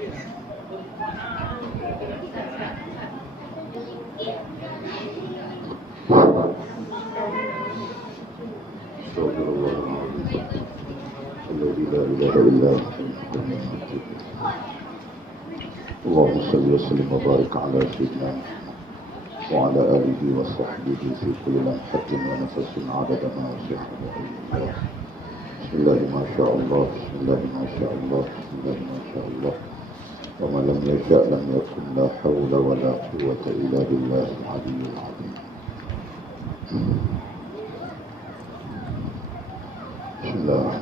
Allahumma salli wa sallim wa barik ala sayyidina wa ala alihi wa sahbihi fi kulli lamhatin wa nafasin adada ma wasi'ahu. Bismillahi ma sya Allah, bismillahi ma sya Allah, bismillahi ma sya Allah. Wa ma lam yasha' lam yakun, la hawla wa la quwwata illa billahi al-'aliyyil 'azim. Bismillah.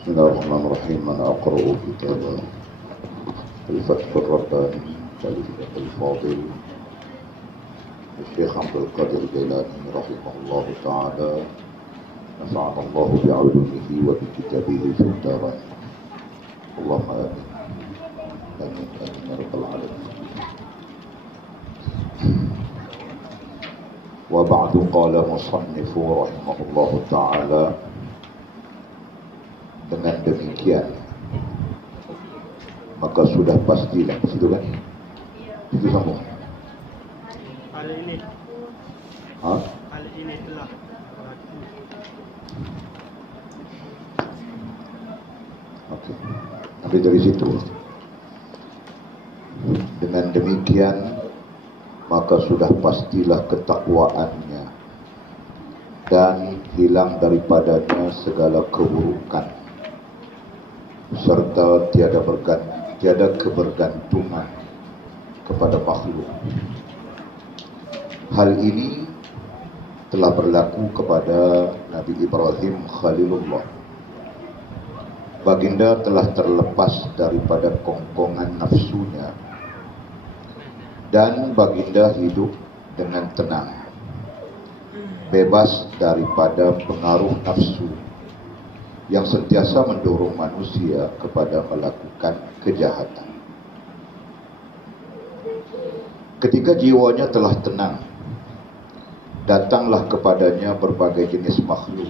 Bismillahirrahmanirrahim. Ana aqra'u kitab Al-Fath Ar-Rabbani Al-Fadil Syekh Abdul Qadir Jailani rahimahullah ta'ala, nafa'ana Allah bi'ulumihi wa bi kitabihi fid darain. Allahumma amin. Amin amin ya rabbal alamin. Wa ba'du, qala musannifu rahimahullah ta'ala. Dengan demikian maka sudah pastilah, situ kan? Itu sambung. Hal ini. Hah? Hal ini telah berlaku. Oke. Nanti dari situ. Dengan demikian maka sudah pastilah ketakwaannya dan hilang daripadanya segala keburukan, serta tiada kebergantungan kepada makhluk. Hal ini telah berlaku kepada Nabi Ibrahim Khalilullah. Baginda telah terlepas daripada kongkongan nafsunya dan baginda hidup dengan tenang, bebas daripada pengaruh nafsu yang sentiasa mendorong manusia kepada melakukan kejahatan. Ketika jiwanya telah tenang, datanglah kepadanya berbagai jenis makhluk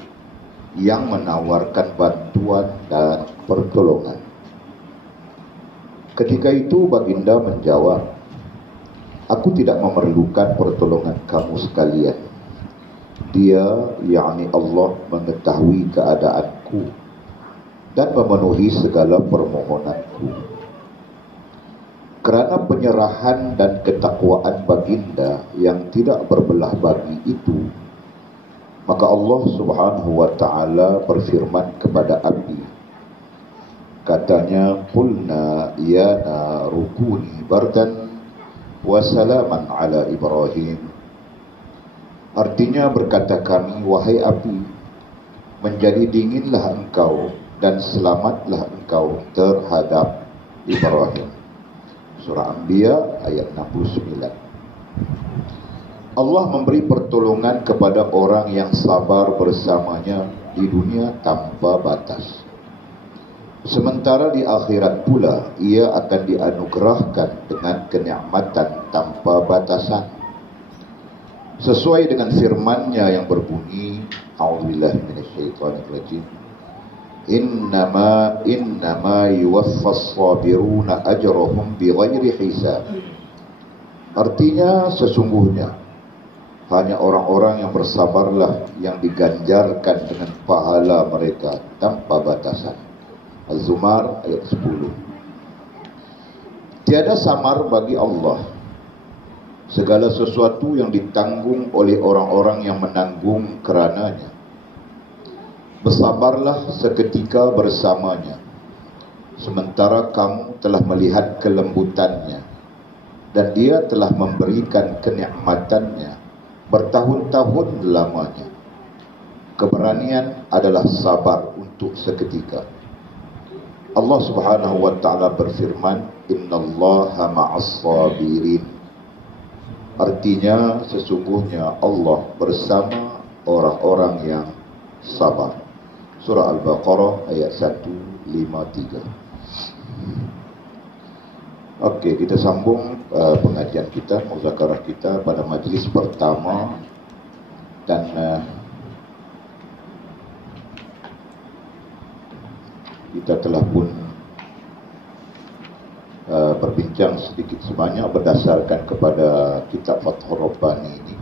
yang menawarkan bantuan dan pertolongan. Ketika itu baginda menjawab, "Aku tidak memerlukan pertolongan kamu sekalian. Dia, yakni Allah, mengetahui keadaanku dan memenuhi segala permohonanku." Kerana penyerahan dan ketakwaan baginda yang tidak berbelah bagi itu, maka Allah Subhanahu wa ta'ala berfirman kepada api. Katanya, "Qulna ya naru kuni bardan wa salaman ala Ibrahim." Artinya, berkata kami, "Wahai api, menjadi dinginlah engkau dan selamatlah engkau terhadap Ibrahim." Surah Anbiya ayat 69. Allah memberi pertolongan kepada orang yang sabar bersamanya di dunia tanpa batas. Sementara di akhirat pula ia akan dianugerahkan dengan kenikmatan tanpa batasan. Sesuai dengan firman-Nya yang berbunyi, A'udzubillahi minasyaitonirrajim. Innama yuwaffas sabiruna ajrahum bighairi hisab. Artinya, sesungguhnya hanya orang-orang yang bersabarlah yang diganjarkan dengan pahala mereka tanpa batasan. Az-Zumar ayat 10. Tiada samar bagi Allah. Segala sesuatu yang ditanggung oleh orang-orang yang menanggung kerananya. Bersabarlah seketika bersamanya, sementara kamu telah melihat kelembutannya, dan dia telah memberikan kenikmatannya bertahun-tahun lamanya. Keberanian adalah sabar untuk seketika. Allah Subhanahu wa ta'ala berfirman, "Innallaha ma'as sabirin." Artinya, sesungguhnya Allah bersama orang-orang yang sabar. Surah Al-Baqarah ayat 153. Oke, kita sambung pengajian kita, muzakarah kita pada majlis pertama. Dan kita telah pun berbincang sedikit sebanyak berdasarkan kepada kitab Fathur Rabbani ini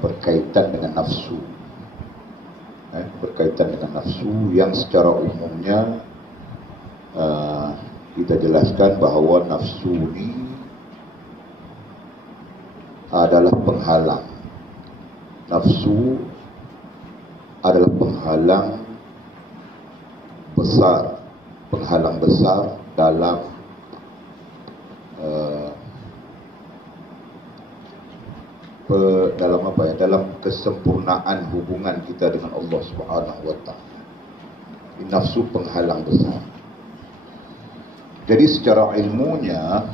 berkaitan dengan nafsu, berkaitan dengan nafsu yang secara umumnya kita jelaskan bahawa nafsu ini adalah penghalang. Nafsu adalah penghalang besar dalam dalam kesempurnaan hubungan kita dengan Allah Subhanahu wa taala. Nafsu penghalang besar. Jadi secara ilmunya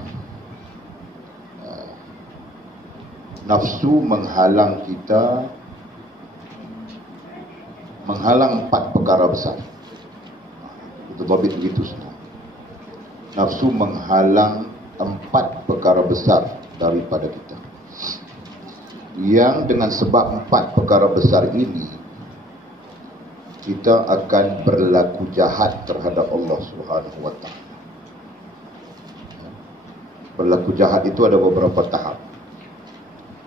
nafsu menghalang kita, menghalang 4 perkara besar. Itu babit begitu semua. Nafsu menghalang 4 perkara besar daripada kita, yang dengan sebab 4 perkara besar ini kita akan berlaku jahat terhadap Allah Subhanahu wa taala. Berlaku jahat itu ada beberapa tahap.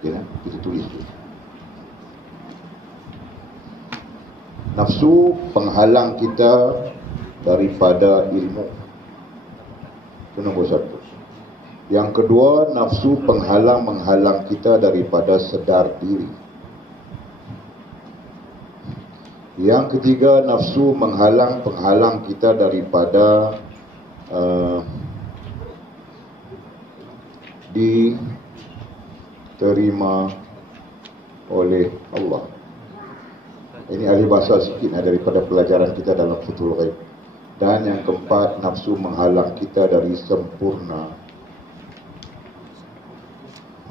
Ya, kita tulis dulu. Nafsu penghalang kita daripada ilmu. Itu nombor 1. Yang kedua, nafsu menghalang kita daripada sedar diri. Yang ketiga, nafsu penghalang kita daripada diterima oleh Allah. Ini ahli bahasa sikit daripada pelajaran kita dalam Futhul Ghaib. Dan yang keempat, nafsu menghalang kita dari sempurna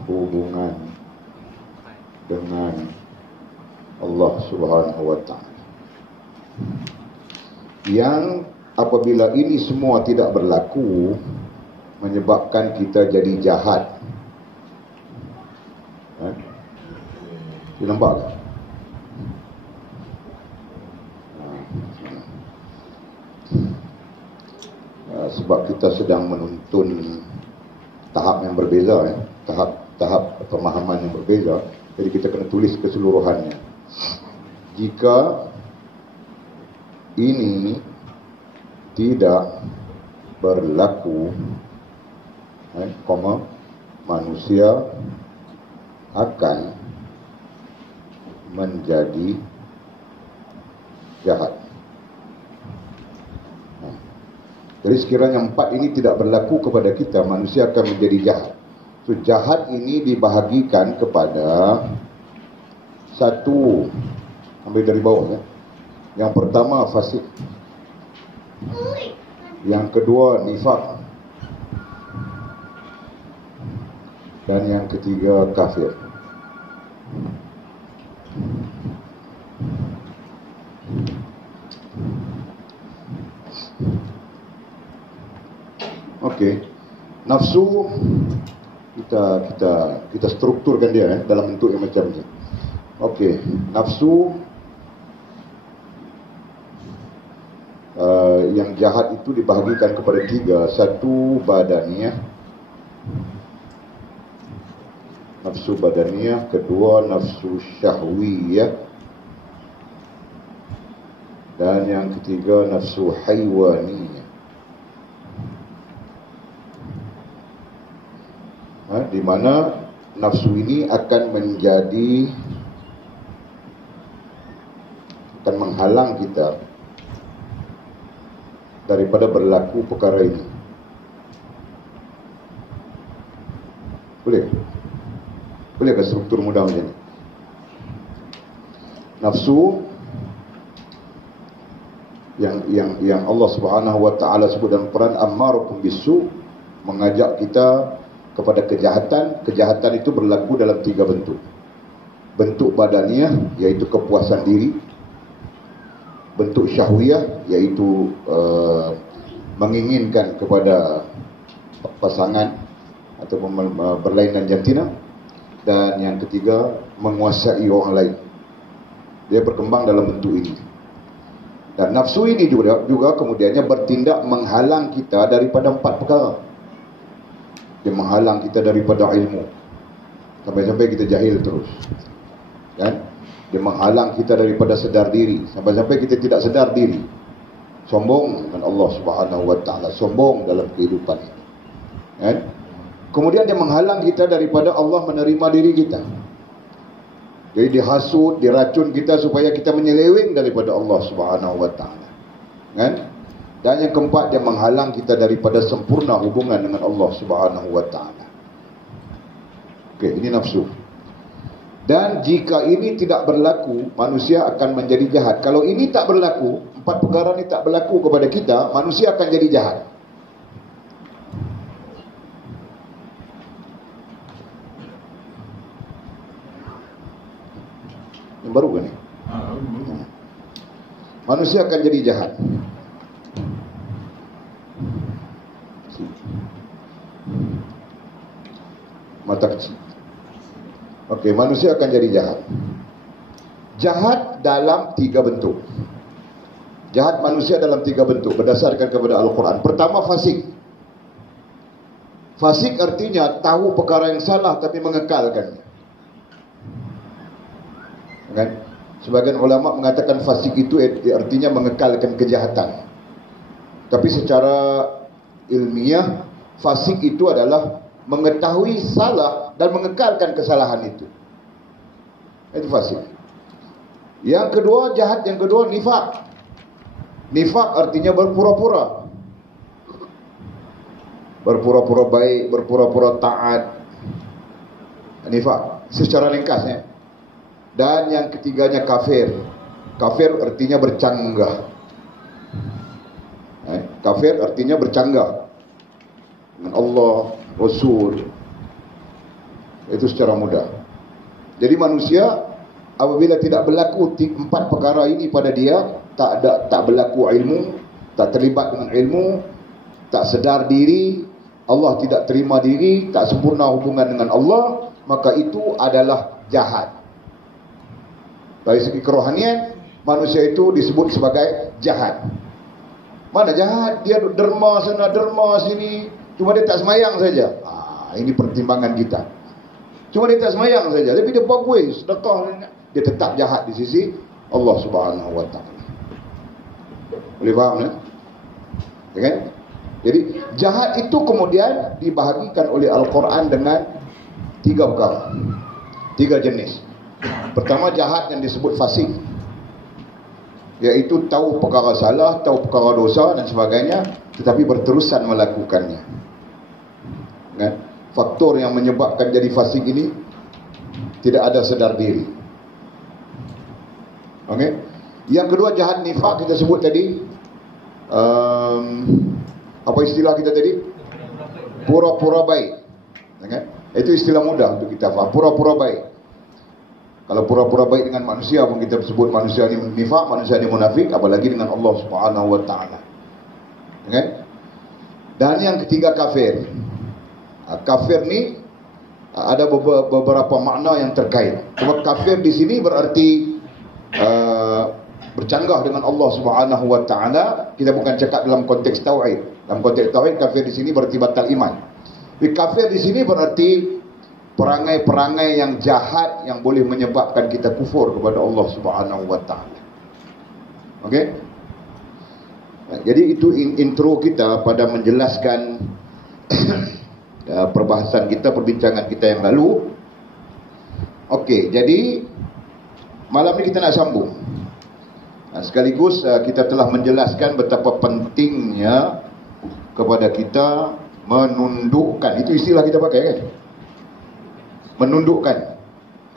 hubungan dengan Allah Subhanahu wa taala. Yang apabila ini semua tidak berlaku, menyebabkan kita jadi jahat. Nampak tak? Sebab kita sedang menuntun tahap yang berbeza, tahap pemahaman yang berbeza, jadi kita kena tulis keseluruhannya. Jika ini tidak berlaku, manusia akan menjadi jahat. Jadi sekiranya 4 ini tidak berlaku kepada kita, manusia akan menjadi jahat. So, jahat ini dibahagikan kepada 1, ambil dari bawah ya. Yang pertama fasik. Yang kedua nifaq. Dan yang ketiga kafir. Okey. Nafsu kita strukturkan dia dalam bentuk yang macam ni. Okey, nafsu yang jahat itu dibahagikan kepada 3. 1 badaniyah, nafsu badaniyah. Kedua nafsu syahwiyah, dan yang ketiga nafsu haiwaniyah. Di mana nafsu ini akan menghalang kita daripada berlaku perkara ini. Bolehkah struktur mudah macam ni? Nafsu yang Allah Subhanahu wa taala sebut dalam Quran, ammarukum bisu, mengajak kita kepada kejahatan. Kejahatan itu berlaku dalam 3 bentuk. Bentuk badaniah, iaitu kepuasan diri. Bentuk syahwiyah, iaitu menginginkan kepada pasangan atau berlainan jantina. Dan yang ketiga, menguasai orang lain. Dia berkembang dalam bentuk ini. Dan nafsu ini juga kemudiannya bertindak menghalang kita daripada 4 perkara. Dia menghalang kita daripada ilmu, sampai-sampai kita jahil terus, kan? Dia menghalang kita daripada sedar diri, sampai-sampai kita tidak sedar diri, sombong dengan Allah Subhanahu wa taala, sombong dalam kehidupan ini, kan? Kemudian dia menghalang kita daripada Allah menerima diri kita. Jadi dihasut, diracun kita supaya kita menyeleweng daripada Allah Subhanahu wa taala, kan? Dan yang keempat, dia menghalang kita daripada sempurna hubungan dengan Allah Subhanahu wa taala. Okey, ini nafsu. Dan jika ini tidak berlaku, manusia akan menjadi jahat. Kalau ini tak berlaku, 4 perkara ini tak berlaku kepada kita, manusia akan jadi jahat. Yang baru kan ni? Manusia akan jadi jahat. Mata kecil. Okey, manusia akan jadi jahat. Jahat dalam 3 bentuk. Jahat manusia dalam 3 bentuk berdasarkan kepada Al-Quran. Pertama, fasik. Fasik artinya tahu perkara yang salah tapi mengekalkannya, kan? Sebagian ulama mengatakan fasik itu artinya mengekalkan kejahatan. Tapi secara ilmiah, fasik itu adalah mengetahui salah dan mengekalkan kesalahan itu. Itu fasik. Yang kedua, jahat yang kedua, nifak. Nifak artinya berpura-pura. Berpura-pura baik, berpura-pura taat. Nifak secara ringkasnya. Dan yang ketiganya kafir. Kafir artinya bercanggah. Kafir artinya bercanggah dengan Allah, Rasul. Itu secara mudah. Jadi manusia apabila tidak berlaku 4 perkara ini pada dia, tak berlaku ilmu, tak terlibat dengan ilmu, tak sedar diri, Allah tidak terima diri, tak sempurna hubungan dengan Allah, maka itu adalah jahat. Dari segi kerohanian, manusia itu disebut sebagai jahat. Mana jahat? Dia derma sana, derma sini, cuma dia tak semayang saja. Ini pertimbangan kita. Cuma dia tak semayang saja, tapi dia bagus, sedekah, dia tetap jahat di sisi Allah Subhanahu wa taala. Boleh faham ya? Kan? Jadi jahat itu kemudian dibahagikan oleh Al-Quran dengan 3 perkara, 3 jenis. Pertama, jahat yang disebut fasik, iaitu tahu perkara salah, tahu perkara dosa dan sebagainya, tetapi berterusan melakukannya, kan? Faktor yang menyebabkan jadi fasik ini tidak ada sedar diri. Okey. Yang kedua, jahat nifak kita sebut tadi. Apa istilah kita tadi? Pura-pura baik. Okay? Itu istilah mudah untuk kita faham. Pura-pura baik. Kalau pura-pura baik dengan manusia pun kita sebut manusia ini nifak, manusia ini munafik, apalagi dengan Allah Subhanahu wa taala. Okay? Dan yang ketiga, kafir. Kafir ni ada beberapa makna yang terkait. Sebab kafir di sini berarti bercanggah dengan Allah Subhanahu wa taala. Kita bukan cakap dalam konteks tauhid. Dalam konteks tauhid, kafir di sini berarti batal iman. Tapi kafir di sini berarti perangai-perangai yang jahat yang boleh menyebabkan kita kufur kepada Allah Subhanahu wa taala. Okey? Jadi itu intro kita pada menjelaskan perbahasan kita, perbincangan kita yang lalu. Okey, jadi malam ni kita nak sambung. Sekaligus kita telah menjelaskan betapa pentingnya kepada kita menundukkan. Itu istilah kita pakai kan? Menundukkan.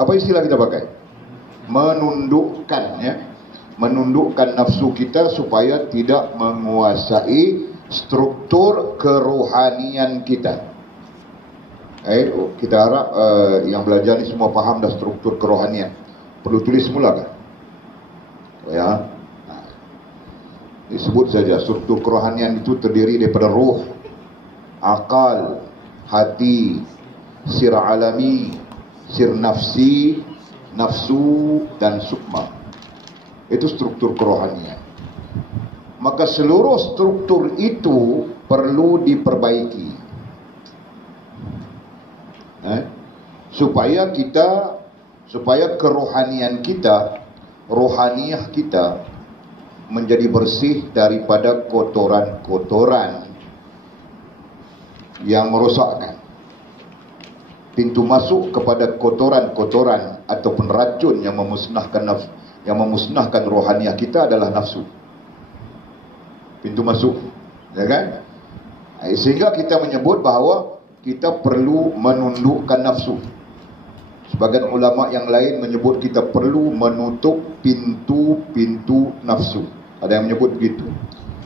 Apa istilah kita pakai? Menundukkan, ya. Menundukkan nafsu kita supaya tidak menguasai struktur kerohanian kita. Kita harap yang belajar ni semua faham dah struktur kerohanian. Perlu tulis semula kan? Ya. Disebut saja struktur kerohanian itu terdiri daripada ruh, akal, hati, sir alami, sir nafsi, nafsu dan sukma. Itu struktur kerohanian. maka seluruh struktur itu perlu diperbaiki, supaya kerohanian kita, rohaniyah kita menjadi bersih daripada kotoran-kotoran yang merosakkan. Pintu masuk kepada kotoran-kotoran ataupun racun yang memusnahkan rohaniyah kita adalah nafsu. Pintu masuk, ya kan? Sehingga kita menyebut bahawa kita perlu menundukkan nafsu. Sebagian ulama yang lain menyebut kita perlu menutup pintu-pintu nafsu. Ada yang menyebut begitu.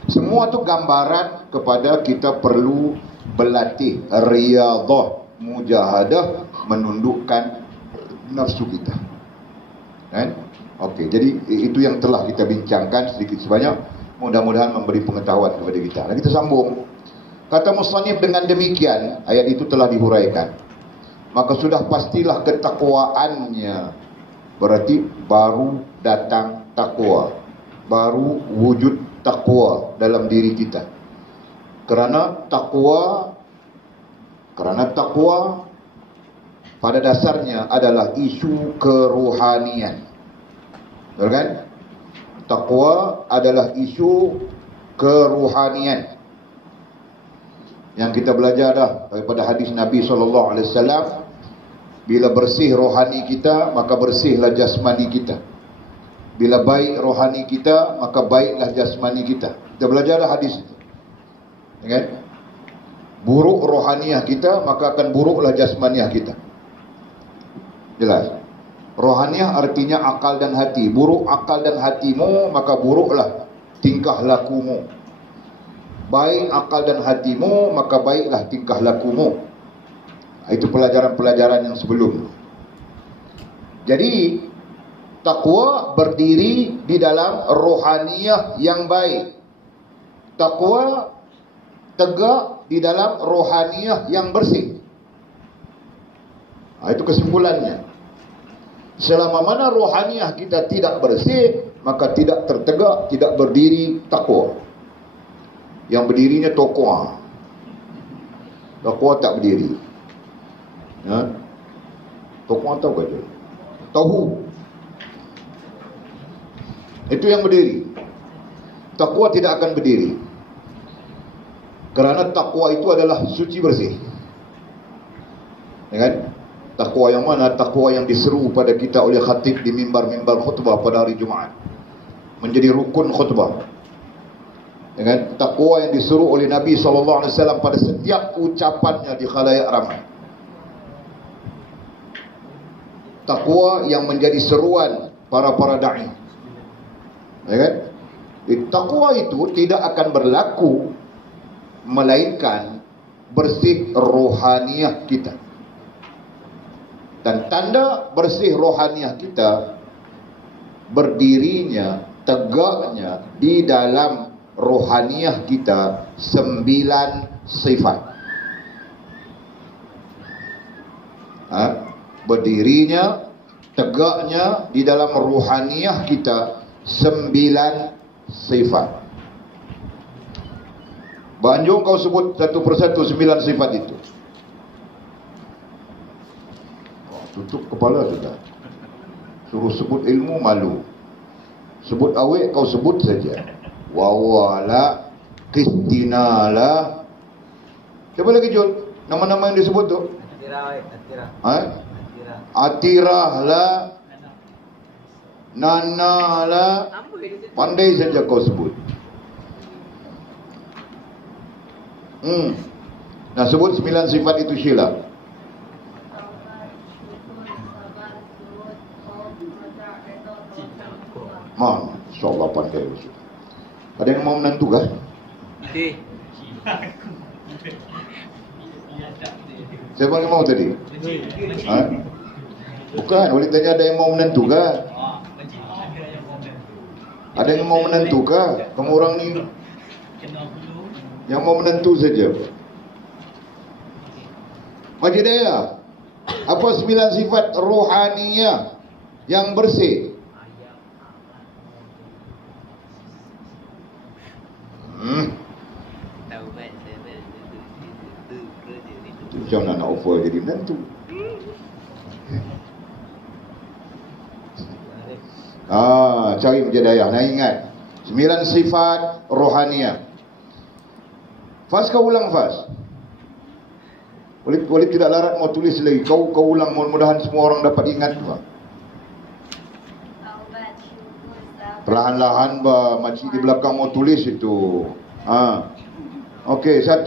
Semua itu gambaran kepada kita perlu berlatih riyadhah, mujahadah, menundukkan nafsu kita. Kan? Okey, jadi itu yang telah kita bincangkan sedikit sebanyak. Mudah-mudahan memberi pengetahuan kepada kita. Dan kita sambung. Kata musannif, dengan demikian ayat itu telah dihuraikan, maka sudah pastilah ketakwaannya. Berarti baru datang takwa, baru wujud takwa dalam diri kita. Kerana takwa pada dasarnya adalah isu kerohanian. Betul kan? Takwa adalah isu kerohanian. Yang kita belajar dah daripada hadis Nabi SAW, bila bersih rohani kita, maka bersihlah jasmani kita. Bila baik rohani kita, maka baiklah jasmani kita. Kita belajar dah hadis itu, kan? Buruk rohaniah kita, maka akan buruklah jasmaniah kita. Jelas? Rohaniah artinya akal dan hati. Buruk akal dan hatimu, maka buruklah tingkah lakumu. Baik akal dan hatimu, maka baiklah tingkah lakumu. Itu pelajaran-pelajaran yang sebelum. Jadi takwa berdiri di dalam rohaniyah yang baik. Takwa tegak di dalam rohaniyah yang bersih. Itu kesimpulannya. Selama mana rohaniyah kita tidak bersih, maka tidak tertegak, tidak berdiri takwa. Yang berdirinya taqwa. Taqwa tak berdiri. Ya. Taqwa tahu ke dia? Tahu. Itu yang berdiri. Taqwa tidak akan berdiri. Kerana taqwa itu adalah suci bersih. Ya kan? Taqwa yang mana? Taqwa yang diseru pada kita oleh khatib di mimbar-mimbar khutbah pada hari Jumaat. Menjadi rukun khutbah. Dengan takwa yang disuruh oleh Nabi SAW pada setiap ucapannya di khalayak ramai. Takwa yang menjadi seruan para da'i. Ya kan? Takwa itu tidak akan berlaku melainkan bersih rohaniyah kita. Dan tanda bersih rohaniyah kita berdirinya, tegaknya di dalam rohaniyah kita 9 sifat. Berdirinya, tegaknya di dalam rohaniyah kita 9 sifat. Banjung kau sebut satu persatu 9 sifat itu. Tutup kepala sudah. Suruh sebut ilmu malu. Sebut awet kau sebut saja. Wawala, Kristinala. Siapa lagi Jul? Nama-nama yang disebut tu? Atirah lah, Nana lah. Pandai saja kau sebut. Nah, sebut 9 sifat itu Sheila. InsyaAllah pandai. Ada yang mau menantu kah? Siapa yang mau tadi? Bukan, boleh tanya ada yang mau menantu kah? Ada yang mau menantu kah? Kamu orang ni yang mau menantu saja. Majid Daya, apa 9 sifat rohaniyah yang bersih? Macam mana nak offer jadi menantu? Cari Mujadayah. Nah, ingat 9 sifat rohaniah. Fas, kau ulang Fas. Boleh tidak larat mau tulis lagi. Kau ulang, mudah-mudahan semua orang dapat ingat. Perlahan-lahan makcik di belakang mau tulis itu. Okey, 1.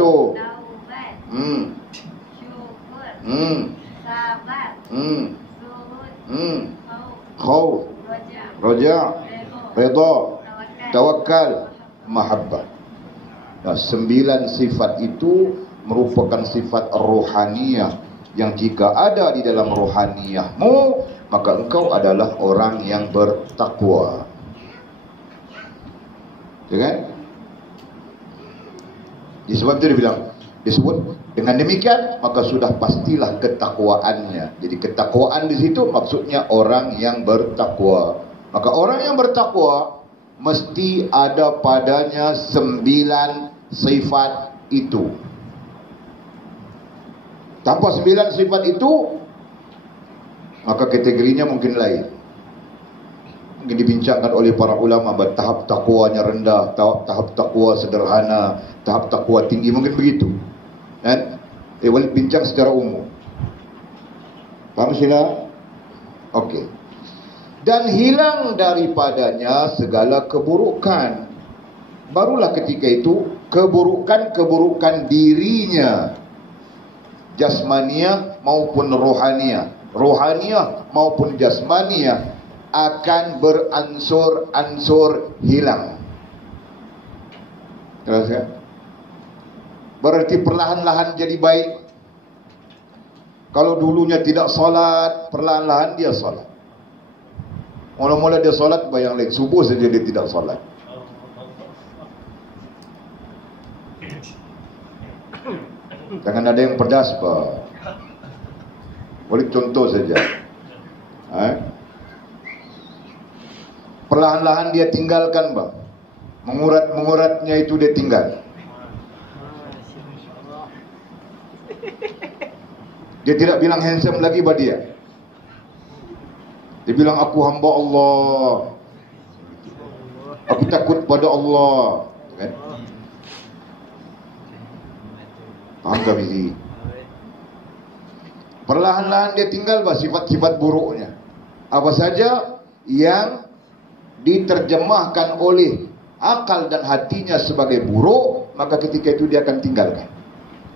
Khauf, raja, redha, tawakal, mahabbah. Nah, 9 sifat itu merupakan sifat rohaniah yang jika ada di dalam rohaniahmu, maka engkau adalah orang yang bertakwa. Ya kan? Disebab itu disebut dengan demikian, maka sudah pastilah ketakwaannya. Jadi ketakwaan di situ maksudnya orang yang bertakwa. Maka orang yang bertakwa mesti ada padanya 9 sifat itu. Tanpa 9 sifat itu, maka kategorinya mungkin lain. Mungkin dibincangkan oleh para ulama, tahap takwanya rendah, tahap takwa sederhana, tahap takwa tinggi, mungkin begitu. Dan boleh bincang secara umum. Paham sila? Okey. Dan hilang daripadanya segala keburukan. Barulah ketika itu keburukan dirinya, jasmaniah maupun rohaniah, maupun jasmaniah, akan beransur-ansur hilang. Jelas kan? Berarti perlahan-lahan jadi baik. Kalau dulunya tidak solat, perlahan-lahan dia solat. Mula-mula dia solat, bayang lain, subuh saja dia tidak solat. Jangan ada yang pedas, Pak. Boleh contoh saja. Perlahan-lahan dia tinggalkan, Pak. Menguratnya itu dia tinggal. Dia tidak bilang handsome lagi pada dia. Dia bilang aku hamba Allah. Aku takut pada Allah. Kan? Faham tak Bizi? Perlahan-lahan dia tinggal sifat-sifat buruknya. Apa saja yang diterjemahkan oleh akal dan hatinya sebagai buruk, maka ketika itu dia akan tinggalkan.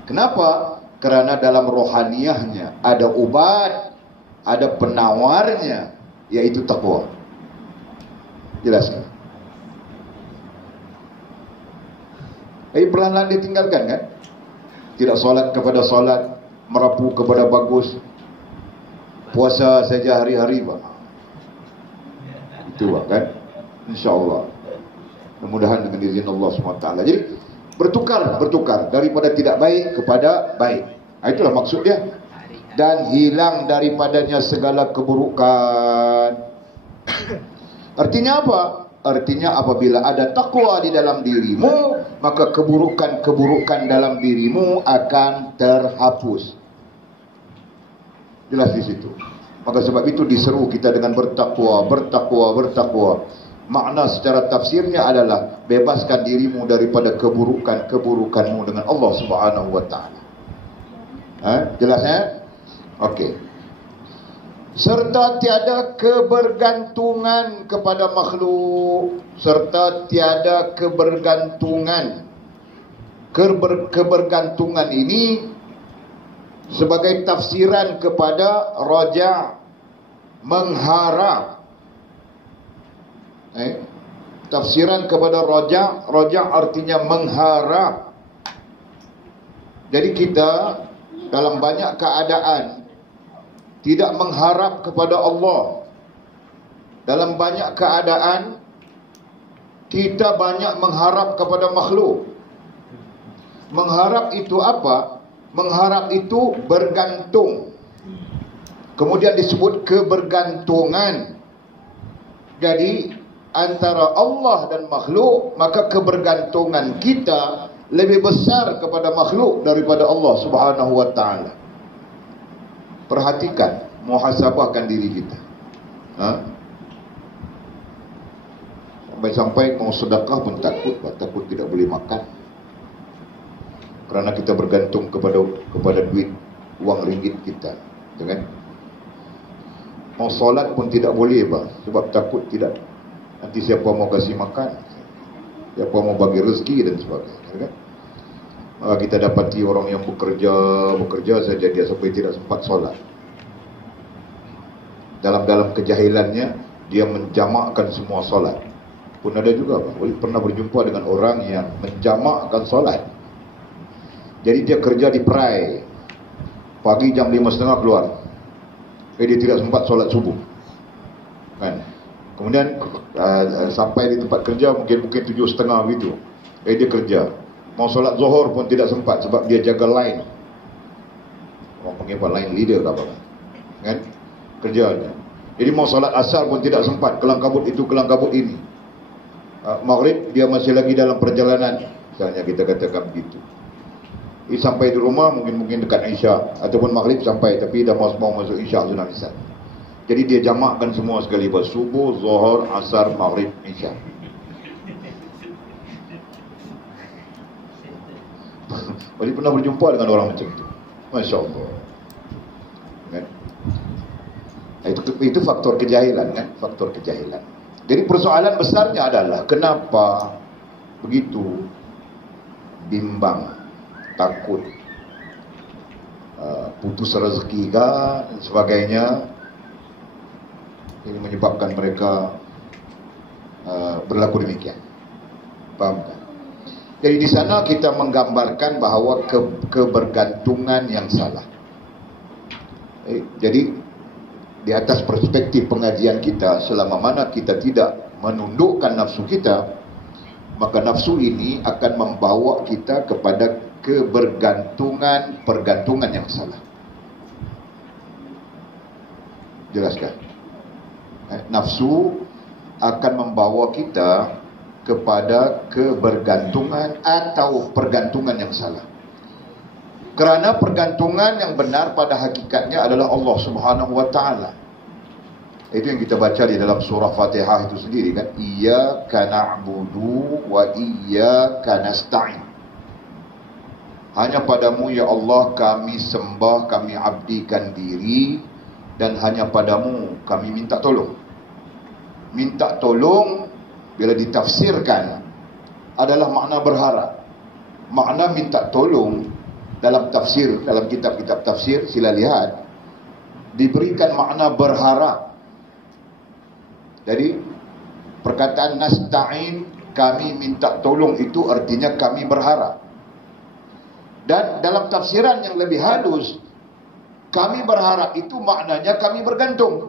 Kenapa? Kerana dalam rohaniahnya ada ubat, ada penawarnya, yaitu takwa. Jelaskan. Perlahan-lahan dia tinggalkan kan? Tidak solat kepada solat, merapu kepada bagus, puasa saja hari-hari, Pak. Itu, Pak, kan? InsyaAllah. Mudah-mudahan dengan izin Allah SWT. Jadi bertukar daripada tidak baik kepada baik. Itulah maksud dia. Dan hilang daripadanya segala keburukan. Artinya apa? Artinya apabila ada takwa di dalam dirimu, maka keburukan-keburukan dalam dirimu akan terhapus. Jelas di situ. Maka sebab itu diseru kita dengan bertakwa. Makna secara tafsirnya adalah bebaskan dirimu daripada keburukanmu dengan Allah Subhanahu wa taala. Jelas ya? Okey. Serta tiada kebergantungan kepada makhluk, serta tiada kebergantungan. Kebergantungan ini sebagai tafsiran kepada raja, mengharap. Tafsiran kepada raja artinya mengharap. Jadi kita dalam banyak keadaan tidak mengharap kepada Allah. Dalam banyak keadaan kita banyak mengharap kepada makhluk. Mengharap itu apa? Mengharap itu bergantung. Kemudian disebut kebergantungan. Jadi antara Allah dan makhluk, maka kebergantungan kita lebih besar kepada makhluk daripada Allah Subhanahu wa taala. Perhatikan, muhasabahkan diri kita. Sampai-sampai mau sedekah pun takut tidak boleh makan. Kerana kita bergantung kepada duit, wang ringgit kita, kan? Mau solat pun tidak boleh, bang, sebab takut tidak, nanti siapa mau kasih makan, siapa mau bagi rezeki dan sebagainya, kan? Maka kita dapati orang yang bekerja saja dia sampai tidak sempat solat. Dalam kejahilannya dia menjamakkan semua solat. Pun ada juga, bang, pernah berjumpa dengan orang yang menjamakkan solat. Jadi dia kerja di Perai, pagi jam 5.30 keluar, dia tidak sempat solat subuh, kan? Kemudian sampai di tempat kerja mungkin 7.30 begitu, dia kerja. Mau solat zuhur pun tidak sempat sebab dia jaga line. Orang panggil apa? Line leader ke apa, kan? Kerjanya. Jadi mau solat asar pun tidak sempat, kelang kabut itu, kelang kabut ini. Maghrib dia masih lagi dalam perjalanan, misalnya kita katakan begitu. Sampai di rumah mungkin dekat Isya ataupun Maghrib sampai, tapi dah mau masuk Isya sudah misal. Jadi dia jamakkan semua sekali, subuh, zuhur, asar, Maghrib, Isya. Jadi pernah berjumpa dengan orang macam itu, Masya Allah, kan? Itu faktor kejahilan, kan? Faktor kejahilan. Jadi persoalan besarnya adalah kenapa begitu bimbang, takut, putus rezeki dan sebagainya. Ini menyebabkan mereka berlaku demikian. Paham tak? Jadi di sana kita menggambarkan bahawa kebergantungan yang salah. Jadi di atas perspektif pengajian kita, selama mana kita tidak menundukkan nafsu kita, maka nafsu ini akan membawa kita kepada pergantungan yang salah. Jelaskan? Nafsu akan membawa kita kepada kebergantungan atau pergantungan yang salah. Kerana pergantungan yang benar pada hakikatnya adalah Allah Subhanahu wa taala. Itu yang kita baca di dalam surah Fatihah itu sendiri, kan? Iyyaka na'budu wa iyyaka nasta'in. Hanya padamu ya Allah kami sembah, kami abdikan diri, dan hanya padamu kami minta tolong. Minta tolong bila ditafsirkan adalah makna berharap. Makna minta tolong dalam tafsir, dalam kitab-kitab tafsir, sila lihat, diberikan makna berharap. Jadi perkataan nasta'in, kami minta tolong, itu artinya kami berharap. Dan dalam tafsiran yang lebih halus, kami berharap itu maknanya kami bergantung.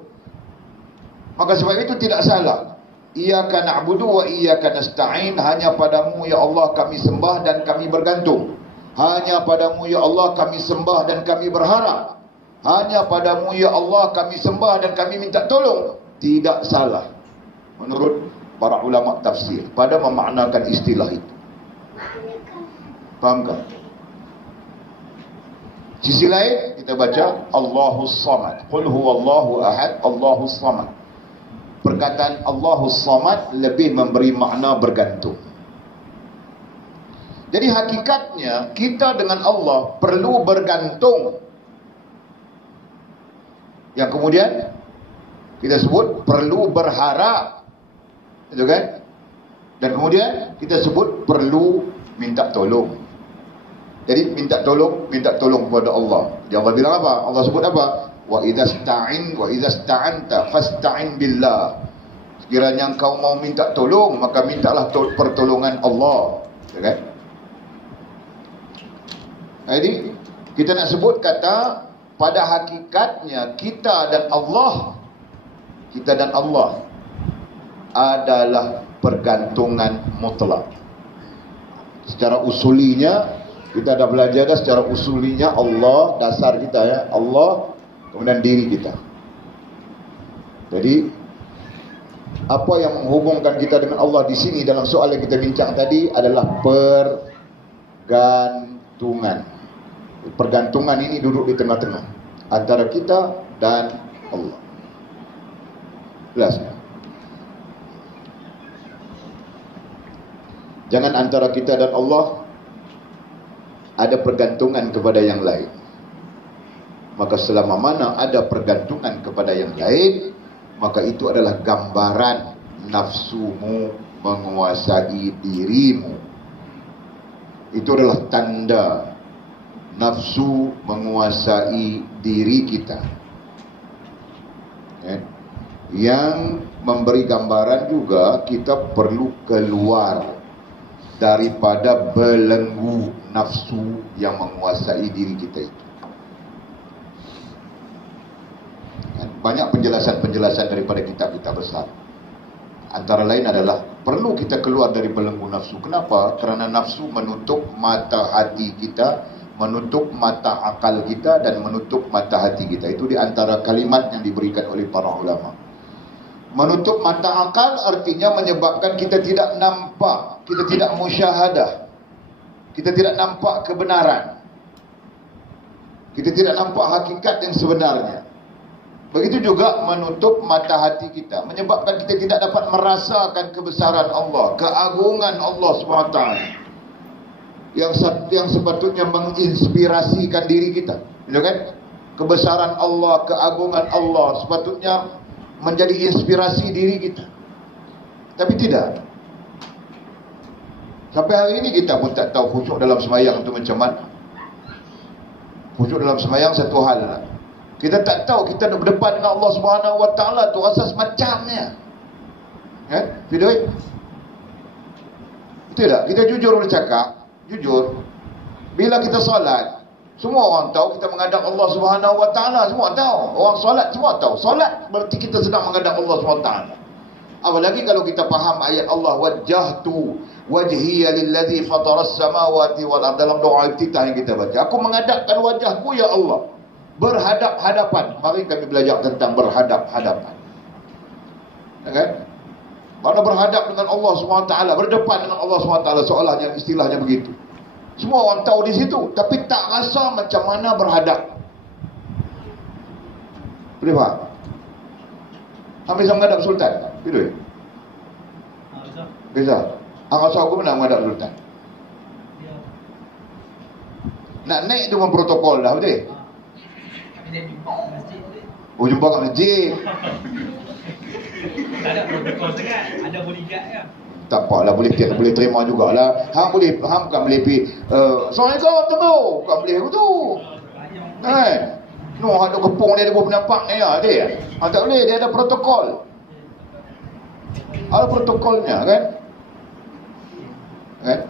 Maka sebab itu tidak salah. Iyyaka na'budu wa iyyaka nasta'in, hanya padamu ya Allah kami sembah dan kami bergantung. Hanya padamu ya Allah kami sembah dan kami berharap. Hanya padamu ya Allah kami sembah dan kami minta tolong. Tidak salah menurut para ulama tafsir pada memaknakan istilah itu. Faham tak? Sisi lain kita baca Allahus Samad, Qul huwallahu ahad, Allahus Samad. Perkataan Allahus Samad lebih memberi makna bergantung. Jadi hakikatnya kita dengan Allah perlu bergantung. Yang kemudian kita sebut perlu berharap, itu kan? Dan kemudian kita sebut perlu minta tolong. Jadi minta tolong kepada Allah. Dia Allah bilang apa? Allah sebut apa? Wa idzasta'anta fasta'in billah. Sekiranya engkau mau minta tolong, maka mintalah pertolongan Allah, ya kan? Jadi kita nak sebut kata pada hakikatnya kita dan Allah adalah pergantungan mutlak. Secara usulinya kita dah belajar dah, secara usulinya Allah dasar kita, ya, Allah, kemudian diri kita. Jadi apa yang menghubungkan kita dengan Allah di sini dalam soal yang kita bincang tadi adalah pergantungan. Pergantungan ini duduk di tengah-tengah antara kita dan Allah. Jelas? Jangan antara kita dan Allah ada pergantungan kepada yang lain. Maka selama mana ada pergantungan kepada yang lain, maka itu adalah gambaran nafsumu menguasai dirimu. Itu adalah tanda nafsu menguasai diri kita. Yang memberi gambaran juga kita perlu keluar daripada belenggu nafsu yang menguasai diri kita itu. Banyak penjelasan-penjelasan daripada kitab-kitab besar. Antara lain adalah perlu kita keluar dari belenggu nafsu. Kenapa? Kerana nafsu menutup mata hati kita, menutup mata akal kita, dan menutup mata hati kita. Itu di antara kalimat yang diberikan oleh para ulama. Menutup mata akal artinya menyebabkan kita tidak nampak, kita tidak musyahadah, kita tidak nampak kebenaran, kita tidak nampak hakikat yang sebenarnya. Begitu juga menutup mata hati kita, menyebabkan kita tidak dapat merasakan kebesaran Allah, keagungan Allah SWT yang sepatutnya menginspirasikan diri kita. Betul kan? Kebesaran Allah, keagungan Allah sepatutnya menjadi inspirasi diri kita. Tapi tidak. Sampai hari ini kita pun tak tahu khusyuk dalam sembahyang itu macam mana. Khusyuk dalam sembahyang satu hal lah. Kita tak tahu kita nak berdepan dengan Allah Subhanahu Wa Taala tu asas macamnya. Video. Betul tak? Kita jujur bercakap, jujur. Bila kita solat, semua orang tahu kita menghadap Allah Subhanahu Wa Taala, semua tahu. Orang solat semua tahu. Solat berarti kita sedang menghadap Allah Subhanahu Wa Taala. Apalagi kalau kita faham ayat Allah, wajjahtu wajhiya lilladzi fataras samawati wal ardh, dalam doa iftitah yang kita baca. Aku menghadapkan wajahku ya Allah, berhadap-hadapan. Mari kami belajar tentang berhadap-hadapan. Kan? Mana berhadap dengan Allah SWT, berdepan dengan Allah SWT, seolahnya istilahnya begitu. Semua orang tahu di situ, tapi tak rasa macam mana berhadap. Boleh faham? Hampir sama menghadap Sultan. Betul? Bisa. Hang rasa aku pernah menghadap Sultan. Nak naik dengan protokol dah, betul? Oh, jumpa kat masjid. Tak ada protokol sangat, ada bodyguard kan. Tak apalah, boleh terima jugalah. Hang bukan boleh pergi Assalamualaikum tu. Bukan boleh tu. Kan? No, ada kepung dia ada penampak ni ya, dia. Tak boleh, dia ada protokol. Ada protokolnya kan?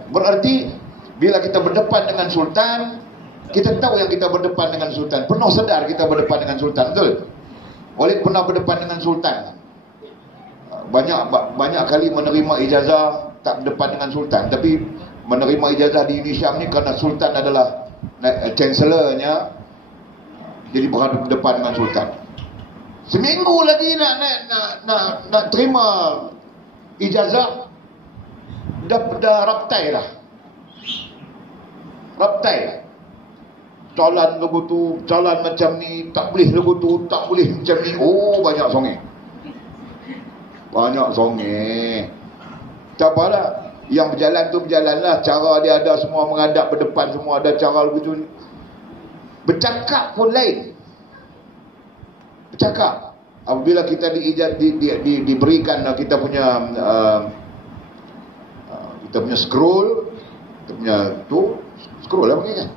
Berarti bila kita berdepan dengan Sultan, kita tahu yang kita berdepan dengan Sultan. Penuh sedar kita berdepan dengan Sultan, betul? Walid pernah berdepan dengan Sultan. Banyak kali menerima ijazah tak berdepan dengan Sultan, tapi menerima ijazah di Indonesia ni kerana Sultan adalah chancellornya, jadi berdepan dengan Sultan. Seminggu lagi nak terima ijazah, dah raptai dah. Raptai. Jalan lagu tu, jalan macam ni, tak boleh lagu tu, tak boleh macam ni. Oh, banyak songeh. Banyak songeh. Tak apalah. Yang berjalan tu berjalanlah. Cara dia ada semua menghadap berdepan, semua ada cara lagu tu. Bercakap pun lain. Bercakap. Apabila kita diberikan kita punya scroll, kita punya tu scroll lah panggil kan.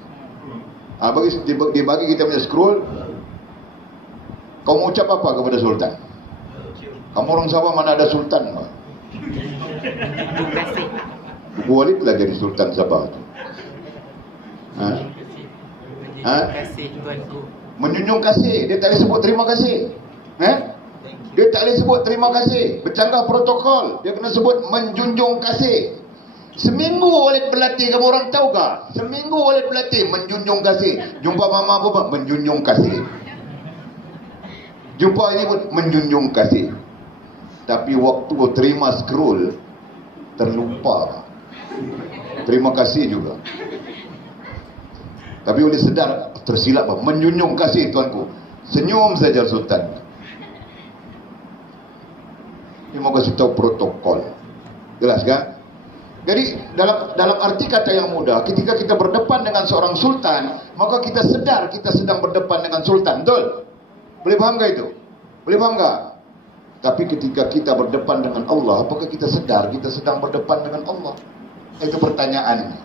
Dibagi kita punya scroll. Kau mau ucap apa kepada Sultan? Kamu orang Sabah mana ada Sultan? Buku Walid lah jadi Sultan Sabah tu. Menjunjung kasih. Dia tak boleh sebut terima kasih. Dia tak boleh sebut terima kasih. Bercanggah protokol. Dia kena sebut menjunjung kasih. Seminggu Walid berlatih, kamu orang tahu tak? Seminggu Walid berlatih menjunjung kasih. Jumpa mama pun menjunjung kasih. Jumpa ini pun menjunjung kasih. Tapi waktu terima scroll terlupa. Terima kasih juga. Tapi oleh sedar, tersilap, menjunjung kasih tuanku. Senyum saja Sultan. Dia mau kasih tahu protokol. Jelas kan? Jadi dalam arti kata yang mudah, ketika kita berdepan dengan seorang sultan, maka kita sedar kita sedang berdepan dengan sultan. Betul? Boleh paham gak itu? Boleh paham gak? Tapi ketika kita berdepan dengan Allah, apakah kita sedar kita sedang berdepan dengan Allah? Itu pertanyaannya.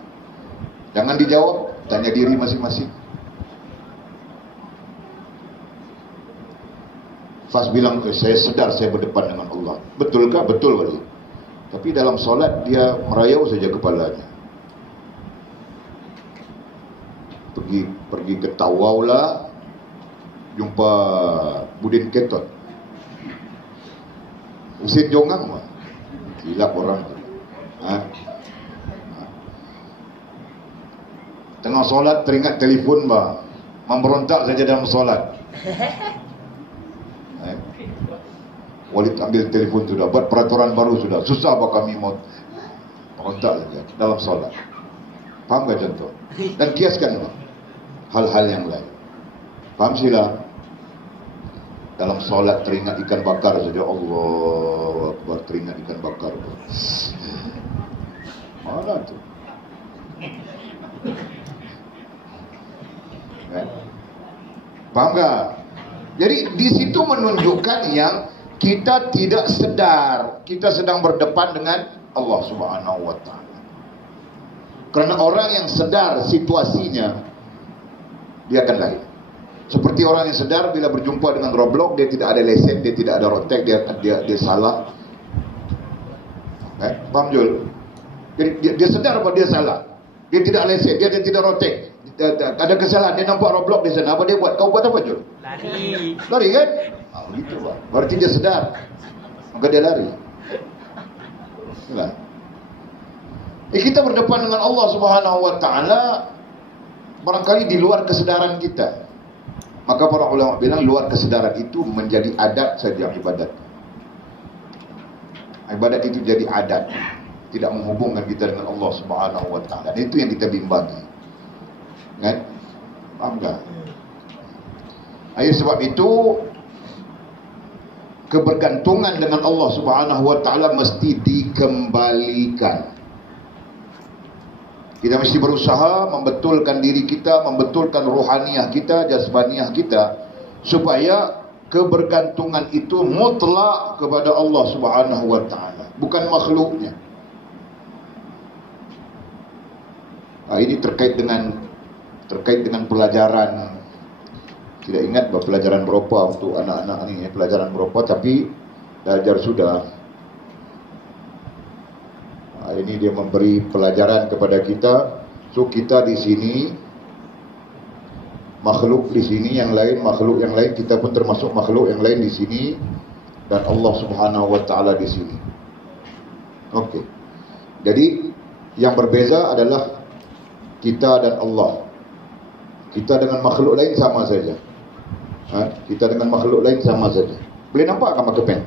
Jangan dijawab, tanya diri masing-masing. Fas bilang, saya sedar saya berdepan dengan Allah. Betulkah? Betul wali. Tapi dalam solat dia merayau saja kepalanya. Pergi ke Tawau lah, jumpa Budin Ketot, Usin Jongang mah, hilap orang. Tengah solat teringat telefon bah, memberontak saja dalam solat. Walid ambil telefon sudah, buat peraturan baru sudah, susah apa kami mau merontak saja dalam solat. Faham gak contoh? Dan kiaskan hal-hal yang lain. Faham sila? Dalam solat teringat ikan bakar saja, Allah Akbar, teringat ikan bakar. Mana tu? Faham gak? Jadi di situ menunjukkan yang kita tidak sedar kita sedang berdepan dengan Allah Subhanahu wa taala. Karena orang yang sedar situasinya, dia akan lain. Seperti orang yang sedar bila berjumpa dengan Roblox, dia tidak ada lesen, dia tidak ada rotek, dia salah. Paham Jul? Jadi dia sedar bahwa dia salah. Dia tidak lesen, dia tidak rotek. Ada kesalahan, dia nampak Roblox di sana, apa dia buat? Kau buat apa Jul? Lari kan? Gitu Pak. Berarti dia sedar, maka dia lari. Nah. Kita berdepan dengan Allah Subhanahu wa taala barangkali di luar kesedaran kita. Maka para ulama bilang luar kesedaran itu menjadi adat saja ibadat. Ibadat itu jadi adat, tidak menghubungkan kita dengan Allah Subhanahu wa taala. Itu yang kita bimbangi. Kan? Paham tak? Sebab itu kebergantungan dengan Allah Subhanahu wa taala mesti dikembalikan. Kita mesti berusaha membetulkan diri kita, membetulkan rohaniah kita, jasmaniah kita, supaya kebergantungan itu mutlak kepada Allah Subhanahu wa taala, bukan makhluknya. Ini terkait dengan pelajaran. Tidak ingat pelajaran berapa untuk anak-anak ni, pelajaran berapa, tapi belajar sudah. Ini dia memberi pelajaran kepada kita. So kita di sini makhluk di sini, yang lain makhluk yang lain, kita pun termasuk makhluk yang lain di sini, dan Allah Subhanahu wa taala di sini. Okey. Jadi yang berbeza adalah kita dan Allah. Kita dengan makhluk lain sama saja. Kita dengan makhluk lain sama saja. Boleh nampak kan mata pen?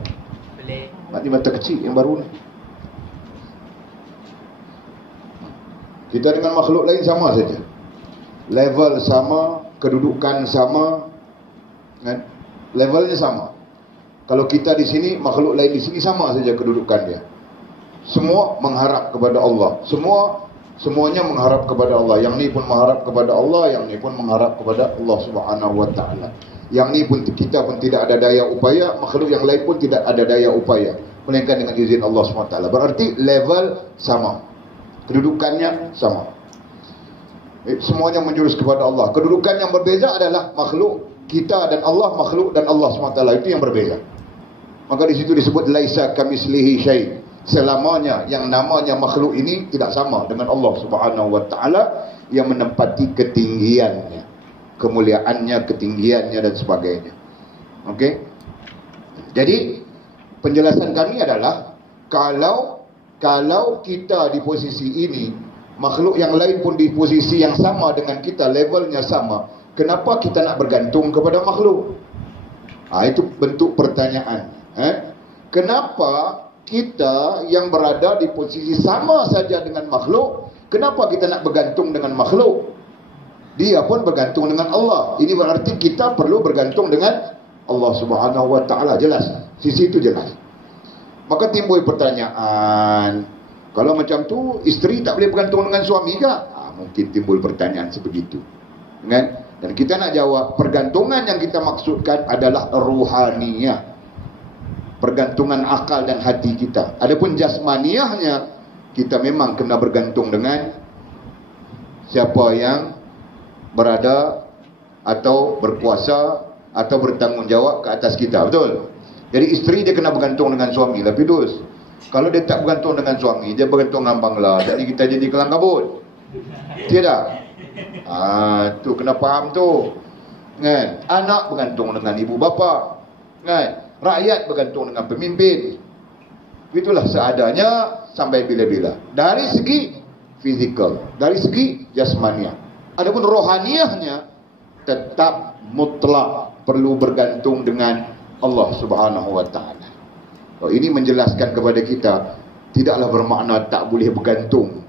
Boleh. Mati mata kecil yang baru ni. Kita dengan makhluk lain sama saja. Level sama, kedudukan sama, kan? Levelnya sama. Kalau kita di sini, makhluk lain di sini sama saja kedudukannya. Semua mengharap kepada Allah. Semuanya mengharap kepada Allah. Yang ni pun mengharap kepada Allah, yang ni pun mengharap kepada Allah Subhanahu wa taala. Yang ni pun kita pun tidak ada daya upaya, makhluk yang lain pun tidak ada daya upaya, melainkan dengan izin Allah Subhanahu wa taala. Berarti level sama. Kedudukannya sama. Semuanya menjurus kepada Allah. Kedudukan yang berbeza adalah makhluk kita dan Allah, makhluk dan Allah SWT. Itu yang berbeza. Maka di situ disebut laisa kamislihi syai'. Selamanya yang namanya makhluk ini tidak sama dengan Allah Subhanahu wa taala yang menempati ketinggiannya, kemuliaannya, ketinggiannya dan sebagainya. Okey? Jadi penjelasan kami adalah kalau kita di posisi ini, makhluk yang lain pun di posisi yang sama dengan kita, levelnya sama, kenapa kita nak bergantung kepada makhluk? Itu bentuk pertanyaan. Kenapa kita yang berada di posisi sama saja dengan makhluk, kenapa kita nak bergantung dengan makhluk? dia pun bergantung dengan Allah. Ini berarti kita perlu bergantung dengan Allah Subhanahu wa taala. Jelas? Sisi itu jelas. Maka timbul pertanyaan, kalau macam tu isteri tak boleh bergantung dengan suami ke? Mungkin timbul pertanyaan sebegitu. Kan? Dan kita nak jawab, pergantungan yang kita maksudkan adalah ruhaniyah. Pergantungan akal dan hati kita. Adapun jasmaniahnya, kita memang kena bergantung dengan siapa yang berada atau berkuasa atau bertanggungjawab ke atas kita. Betul? Jadi isteri dia kena bergantung dengan suami. Tapi dus, kalau dia tak bergantung dengan suami, dia bergantung dengan bangla. Jadi kita jadi kelang kabut. Tidak? Tu kena faham tu. Kan? Anak bergantung dengan ibu bapa. Kan? Rakyat bergantung dengan pemimpin. Itulah seadanya sampai bila-bila. Dari segi fizikal, dari segi jasmaniah. Adapun rohaniahnya tetap mutlak perlu bergantung dengan Allah Subhanahu wa taala. Ini menjelaskan kepada kita, tidaklah bermakna tak boleh bergantung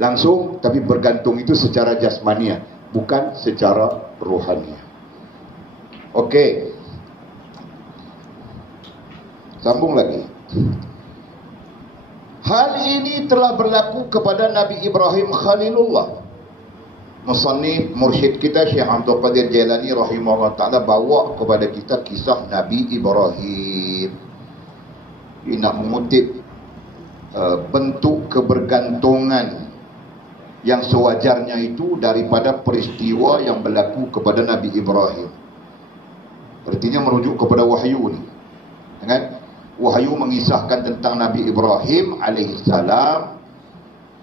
langsung, tapi bergantung itu secara jasmaniah, bukan secara rohaniah. Okey. Sambung lagi. Hal ini telah berlaku kepada Nabi Ibrahim Khalilullah. Musannif mursyid kita Syekh Abdul Qadir Jailani rahimahullah ta'ala bawa kepada kita kisah Nabi Ibrahim. Dia nak mengutip bentuk kebergantungan yang sewajarnya itu daripada peristiwa yang berlaku kepada Nabi Ibrahim. Artinya merujuk kepada wahyu ni. Kan? Wahyu mengisahkan tentang Nabi Ibrahim alaihissalam,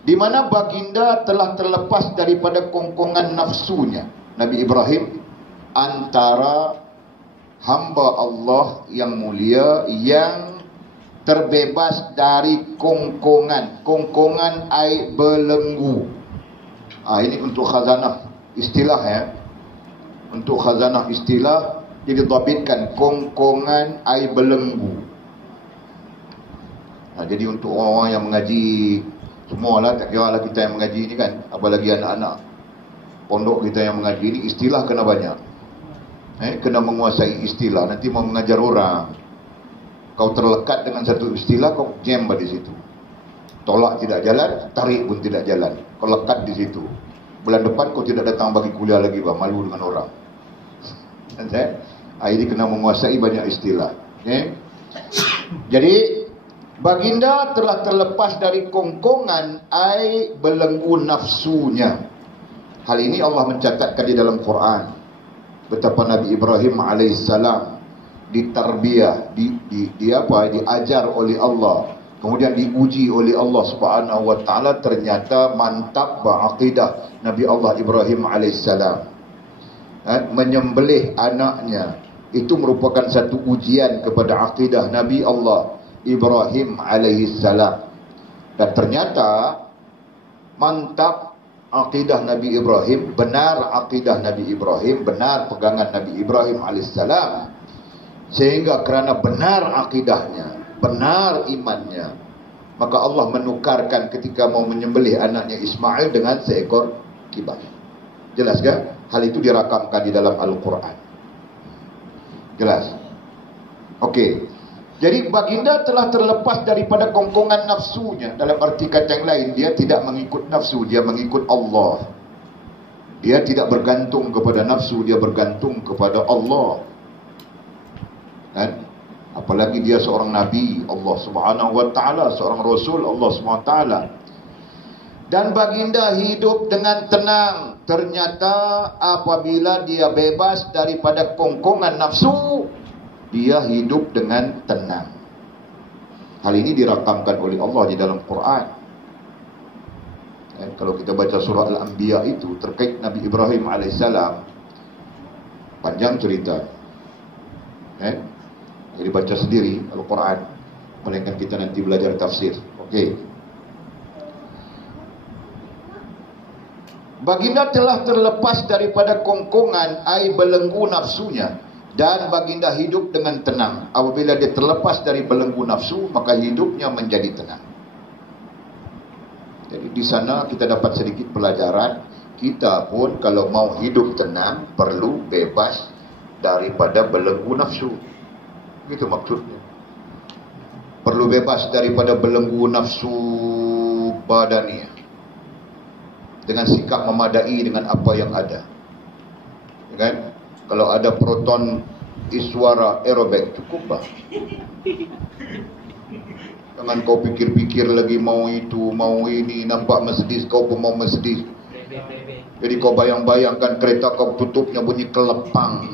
di mana baginda telah terlepas daripada kongkongan nafsunya. Nabi Ibrahim antara hamba Allah yang mulia yang terbebas dari kongkongan. Kongkongan ai belenggu. Ini untuk khazanah istilah ya. Untuk khazanah istilah jadi dhabitkan kongkongan ai belenggu. Jadi untuk orang yang mengaji semualah, tak kira lah kita yang mengaji ni kan, apalagi anak-anak pondok kita yang mengaji ni, istilah kena banyak. Kena menguasai istilah. Nanti mau mengajar orang, kau terlekat dengan satu istilah, kau jam di situ. Tolak tidak jalan, tarik pun tidak jalan. Kau lekat di situ. Bulan depan kau tidak datang bagi kuliah lagi, bah, malu dengan orang. Ini kena menguasai banyak istilah. Jadi baginda telah terlepas dari kongkongan ai belenggu nafsunya. Hal ini Allah mencatatkan di dalam Quran. Betapa Nabi Ibrahim alaihissalam ditarbiyah, diajar oleh Allah. Kemudian diuji oleh Allah Subhanahu wa taala, ternyata mantap berakidah Nabi Allah Ibrahim alaihissalam. Menyembelih anaknya itu merupakan satu ujian kepada akidah Nabi Allah Ibrahim alaihissalam. Dan ternyata mantap akidah Nabi Ibrahim, benar akidah Nabi Ibrahim, benar pegangan Nabi Ibrahim alaihissalam. Sehingga kerana benar akidahnya, benar imannya, maka Allah menukarkan ketika mau menyembelih anaknya Ismail dengan seekor kibas. Jelas kan? Hal itu dirakamkan di dalam Al-Quran. Jelas? Okey. Jadi baginda telah terlepas daripada kongkongan nafsunya. Dalam arti kata yang lain, dia tidak mengikut nafsu, dia mengikut Allah. Dia tidak bergantung kepada nafsu, dia bergantung kepada Allah. Kan? Apalagi dia seorang Nabi Allah Subhanahu wa ta'ala, seorang Rasul Allah Subhanahu wa ta'ala. Dan baginda hidup dengan tenang. Ternyata apabila dia bebas daripada kongkongan nafsu, dia hidup dengan tenang. Hal ini dirakamkan oleh Allah di dalam Quran. Kalau kita baca surah Al-Anbiya itu terkait Nabi Ibrahim alaihissalam, panjang cerita. Jadi baca sendiri Al-Quran, melainkan kita nanti belajar tafsir. Okey. Baginda telah terlepas daripada kongkongan ai belenggu nafsunya, dan baginda hidup dengan tenang. Apabila dia terlepas dari belenggu nafsu, maka hidupnya menjadi tenang. Jadi di sana kita dapat sedikit pelajaran Kita pun kalau mau hidup tenang perlu bebas daripada belenggu nafsu. Itu maksudnya. Perlu bebas daripada belenggu nafsu badaniah, dengan sikap memadai dengan apa yang ada. Kan? Kalau ada proton iswara aerobik cukup lah. Jangan kau pikir-pikir lagi mau itu, mau ini, nampak Mercedes kau pun mau Mercedes. Jadi kau bayang-bayangkan kereta kau tutupnya bunyi kelepang.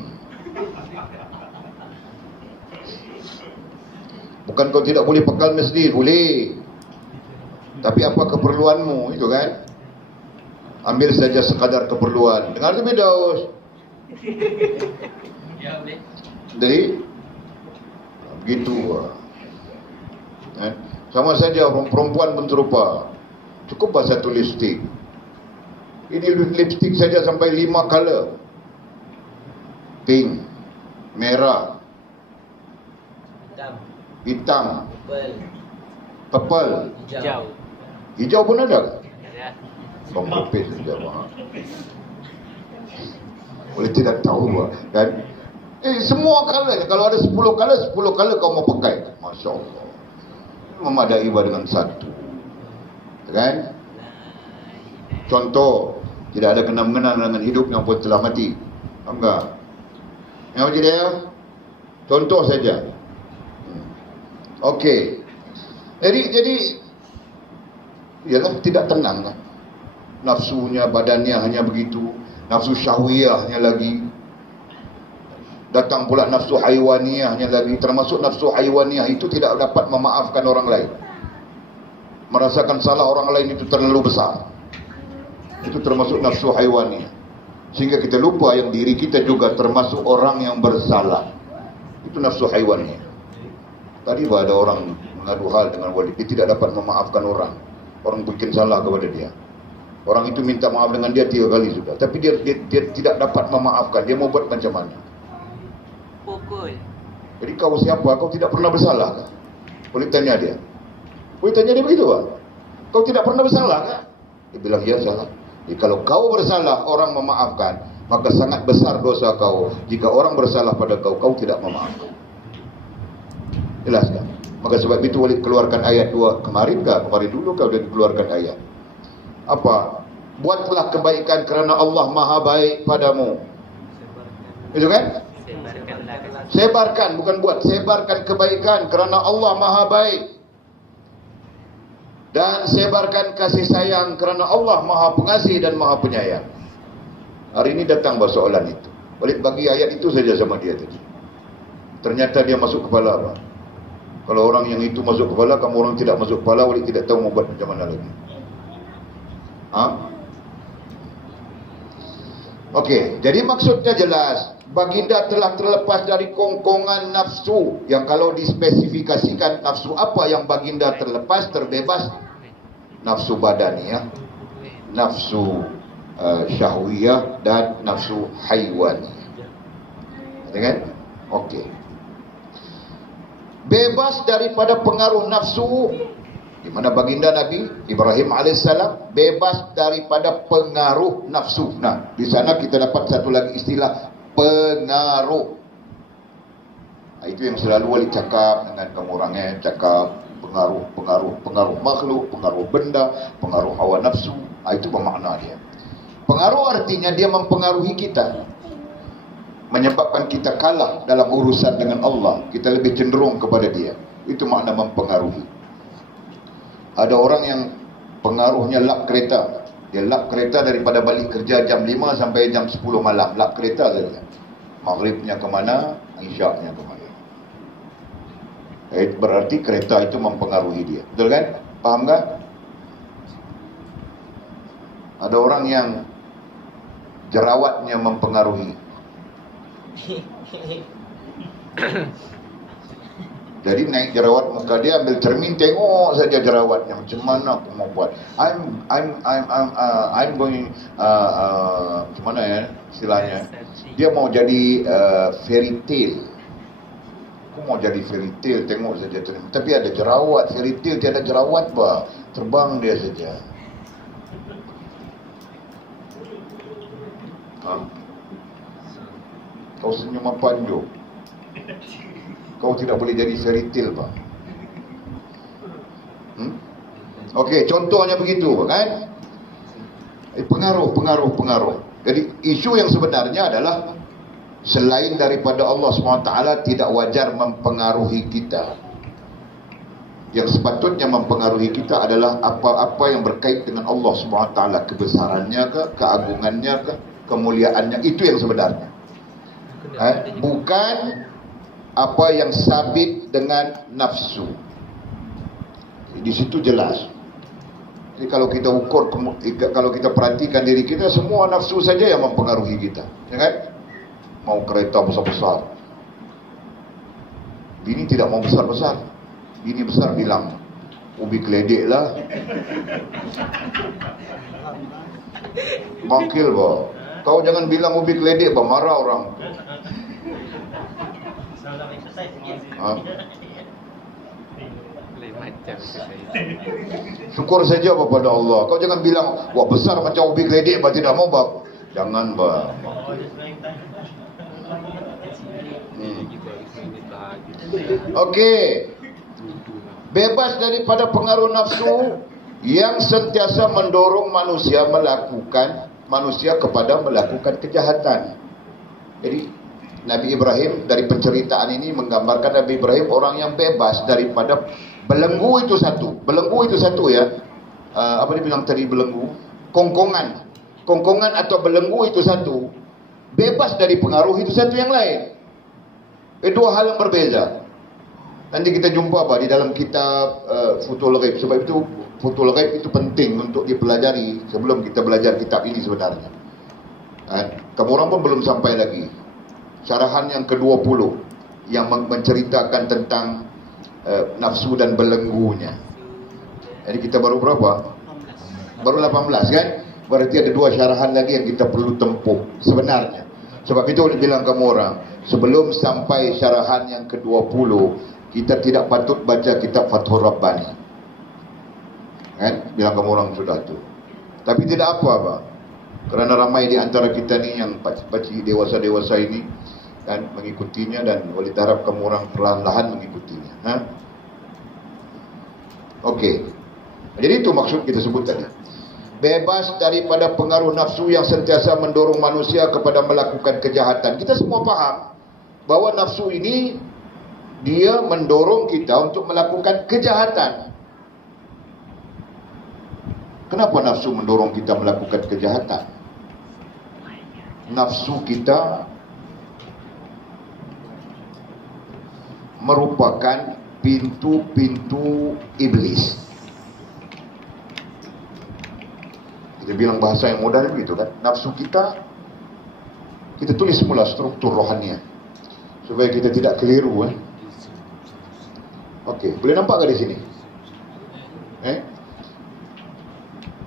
Bukan kau tidak boleh pekal Mercedes, boleh. Tapi apa keperluanmu itu kan? Ambil saja sekadar keperluan. Dengar tu Daus. Ya boleh. Jadi begitu. Sama saja perempuan pun serupa. Cukuplah satu lipstick. Ini lipstick saja sampai 5 color. Pink, merah, hitam, purple, Hijau. hijau pun ada. Ya. Bang Lopez hijau. Boleh tidak tahu kan? Semua color. Kalau ada 10 color kau mau pakai. Masya Allah. Memadai dengan satu. Kan? Contoh, tidak ada kena-mengena dengan hidup yang pun telah mati. Faham tak? Yang macam dia? Contoh saja. Okey. Jadi ialah tidak tenang lah. Nafsunya, badannya hanya begitu. Nafsu syahwiyahnya lagi. Datang pula nafsu haiwaniyahnya lagi. Termasuk nafsu haiwaniyah itu tidak dapat memaafkan orang lain. Merasakan salah orang lain itu terlalu besar. Itu termasuk nafsu haiwaniyah. Sehingga kita lupa yang diri kita juga termasuk orang yang bersalah. Itu nafsu haiwaniyah. Tadi ada orang mengadu hal dengan wali. Dia tidak dapat memaafkan orang. Orang bikin salah kepada dia. Orang itu minta maaf dengan dia 3 kali sudah. Tapi dia tidak dapat memaafkan. Dia mau buat macam mana? Pukul. Jadi kau siapa? Kau tidak pernah bersalah kah? Boleh tanya dia. Boleh tanya dia begitu kan? Kau tidak pernah bersalah kah? Dia bilang ya salah. Jadi kalau kau bersalah orang memaafkan, maka sangat besar dosa kau. Jika orang bersalah pada kau, kau tidak memaafkan. Jelas kan? Maka sebab itu Walid keluarkan ayat 2 kemarin kah? Kemarin dulu kau sudah dikeluarkan ayat. Apa? Buatlah kebaikan kerana Allah Maha baik padamu. Itu kan? Sebarkan, bukan buat. Sebarkan kebaikan kerana Allah Maha baik. Dan sebarkan kasih sayang kerana Allah Maha pengasih dan Maha penyayang. Hari ini datang soalan itu. Walid bagi ayat itu saja sama dia tadi. Ternyata dia masuk kepala apa? Kalau orang yang itu masuk kepala, kamu orang tidak masuk kepala, Walid tidak tahu mau buat macam mana lagi. Okey, jadi maksudnya jelas. Baginda telah terlepas dari kongkongan nafsu. Yang kalau dispesifikasikan nafsu apa yang baginda terlepas, terbebas. Nafsu badaniah, nafsu syahwiyah dan nafsu haiwaniyah. Kan? Okey. Bebas daripada pengaruh nafsu. Di mana baginda Nabi Ibrahim alaihissalam bebas daripada pengaruh nafsu. Nah, di sana kita dapat satu lagi istilah pengaruh. Nah, itu yang selalu Walid cakap dengan kamu orangnya, cakap pengaruh makhluk, pengaruh benda, pengaruh hawa nafsu. Nah, itu bermakna dia. Pengaruh artinya dia mempengaruhi kita, menyebabkan kita kalah dalam urusan dengan Allah. Kita lebih cenderung kepada dia. Itu makna mempengaruhi. Ada orang yang pengaruhnya lap kereta. Dia lap kereta daripada balik kerja jam 5 sampai jam 10 malam. Lap kereta saja. Maghribnya ke mana, isyaknya ke mana. Berarti kereta itu mempengaruhi dia. Betul kan? Faham kan? Ada orang yang jerawatnya mempengaruhi. Jadi naik jerawat muka dia, ambil cermin tengok saja jerawatnya macam mana aku mau buat. I'm going macam mana ya istilahnya? Dia mau jadi fairy tale. Aku mau jadi fairy tale, tengok saja cermin. Tapi ada jerawat, fairy tale tiada jerawat bah. Terbang dia saja. Ha? Kau senyum apa Anjo? Kau tidak boleh jadi seritil, Pak. Okey, contohnya begitu, kan? Pengaruh. Jadi isu yang sebenarnya adalah selain daripada Allah SWT tidak wajar mempengaruhi kita. Yang sepatutnya mempengaruhi kita adalah apa-apa yang berkait dengan Allah SWT, kebesarannya ke, keagungannya ke, kemuliaannya, itu yang sebenarnya. Bukan apa yang sabit dengan nafsu. Di situ jelas. Jadi kalau kita ukur, kalau kita perhatikan diri kita, semua nafsu saja yang mempengaruhi kita, ya kan? Mau kereta besar-besar, bini tidak mau besar-besar. Bini besar bilang, ubi keledek lah. Makil, bah. Kau jangan bilang ubi keledek, bah, marah orang. Syukur saja kepada Allah. Kau jangan bilang, wah besar macam ubi keledek, bah, tidak mau, bah. Jangan, bah. Okey. Bebas daripada pengaruh nafsu yang sentiasa mendorong manusia kepada melakukan kejahatan. Jadi Nabi Ibrahim, dari penceritaan ini menggambarkan Nabi Ibrahim orang yang bebas daripada belenggu itu satu. Belenggu itu satu, ya. Apa dia bilang tadi belenggu? Kongkongan atau belenggu itu satu. Bebas dari pengaruh itu satu yang lain. Dua hal yang berbeza. Nanti kita jumpa di dalam kitab Futhul Ghaib. Sebab itu Futhul Ghaib itu penting untuk dipelajari sebelum kita belajar kitab ini sebenarnya. Kamu orang pun belum sampai lagi. Syarahan yang ke-20 yang menceritakan tentang nafsu dan belenggunya. Jadi kita baru berapa? Baru 18, kan? Berarti ada 2 syarahan lagi yang kita perlu tempuh sebenarnya. Sebab itu bilang kamu orang, sebelum sampai syarahan yang ke-20, kita tidak patut baca kitab Fathur Rabbani, kan? Bilang kamu orang sudah tu. Tapi tidak apa, kerana ramai di antara kita ni yang pakcik dewasa-dewasa ini dan mengikutinya, dan oleh harap kamu orang perlahan-lahan mengikutinya. Okey. Jadi itu maksud kita sebut tadi. Bebas daripada pengaruh nafsu yang sentiasa mendorong manusia kepada melakukan kejahatan. Kita semua faham bahawa nafsu ini dia mendorong kita untuk melakukan kejahatan. Kenapa nafsu mendorong kita melakukan kejahatan? Nafsu kita merupakan pintu-pintu iblis. Kita bilang bahasa yang mudah begitu, kan? Nafsu kita tulis semula struktur rohaninya supaya kita tidak keliru, kan? Okey, boleh nampak ke di sini?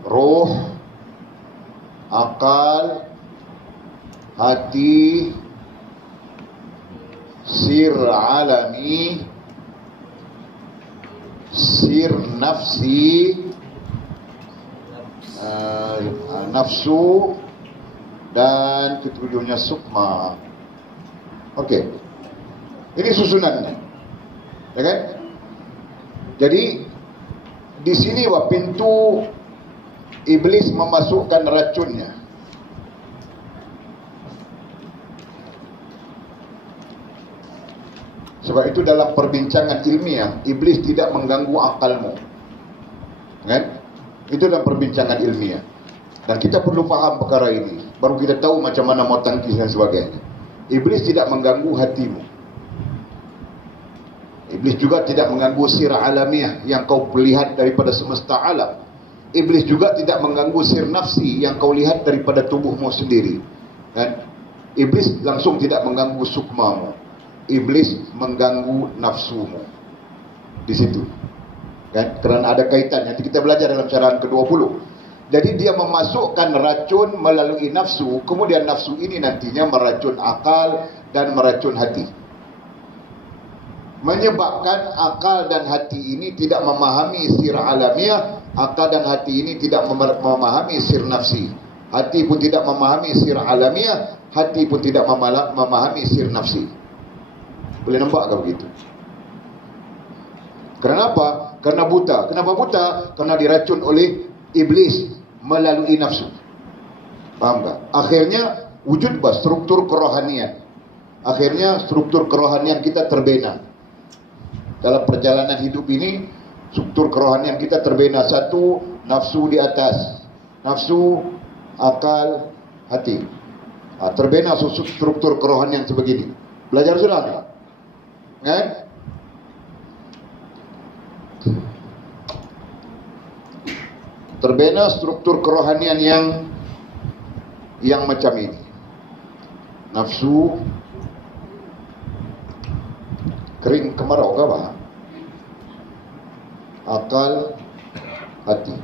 Roh, akal, hati, sir alami, sir nafsi, nafsu, dan ketujuhnya sukma. Okey, ini susunannya, ya kan? Jadi di sini pintu iblis memasukkan racunnya. Sebab itu dalam perbincangan ilmiah, iblis tidak mengganggu akalmu, kan? Itu dalam perbincangan ilmiah. Dan kita perlu faham perkara ini, baru kita tahu macam mana mau tangkis dan sebagainya. Iblis tidak mengganggu hatimu. Iblis juga tidak mengganggu sir alamiah yang kau lihat daripada semesta alam. Iblis juga tidak mengganggu sir nafsi yang kau lihat daripada tubuhmu sendiri, kan? Iblis langsung tidak mengganggu sukmamu. Iblis mengganggu nafsumu di situ, kan? Kerana ada kaitan. Nanti kita belajar dalam syarahan ke-20. Jadi dia memasukkan racun melalui nafsu, kemudian nafsu ini nantinya meracun akal dan meracun hati, menyebabkan akal dan hati ini tidak memahami sir alamiah, akal dan hati ini tidak memahami sir nafsi. hati pun tidak memahami sir alamiah, hati pun tidak memahami sir nafsi. Boleh nampak ke begitu? Kenapa? Karena buta. Kenapa buta? Karena diracun oleh iblis melalui nafsu. Faham tak? Akhirnya wujud struktur kerohanian. Akhirnya struktur kerohanian kita terbina. Dalam perjalanan hidup ini, struktur kerohanian kita terbina. Satu, nafsu di atas. Nafsu, akal, hati. Terbina struktur kerohanian sebegini. Belajar sudah tak? Kan? Terbina struktur kerohanian yang macam ini. Nafsu, kering kemarau ke apa? Akal, hati.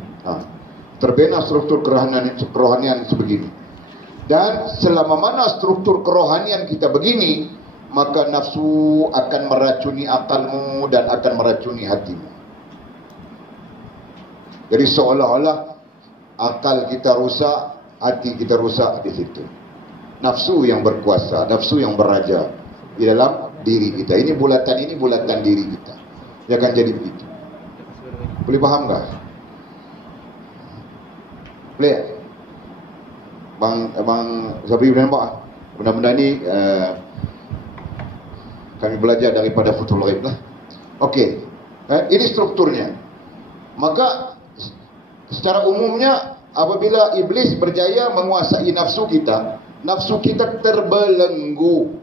Terbina struktur kerohanian sebegini. Dan selama mana struktur kerohanian kita begini, maka nafsu akan meracuni akalmu dan akan meracuni hatimu. Jadi seolah-olah akal kita rusak, hati kita rusak di situ. Nafsu yang berkuasa, nafsu yang beraja di dalam diri kita. Ini bulatan diri kita. Dia akan jadi begitu. Boleh paham tak? Boleh? Bang Sabri boleh nampak? Benda-benda ni kami belajar daripada Futhul Ghaib lah. Okey. Ini strukturnya. Maka secara umumnya apabila iblis berjaya menguasai nafsu kita terbelenggu.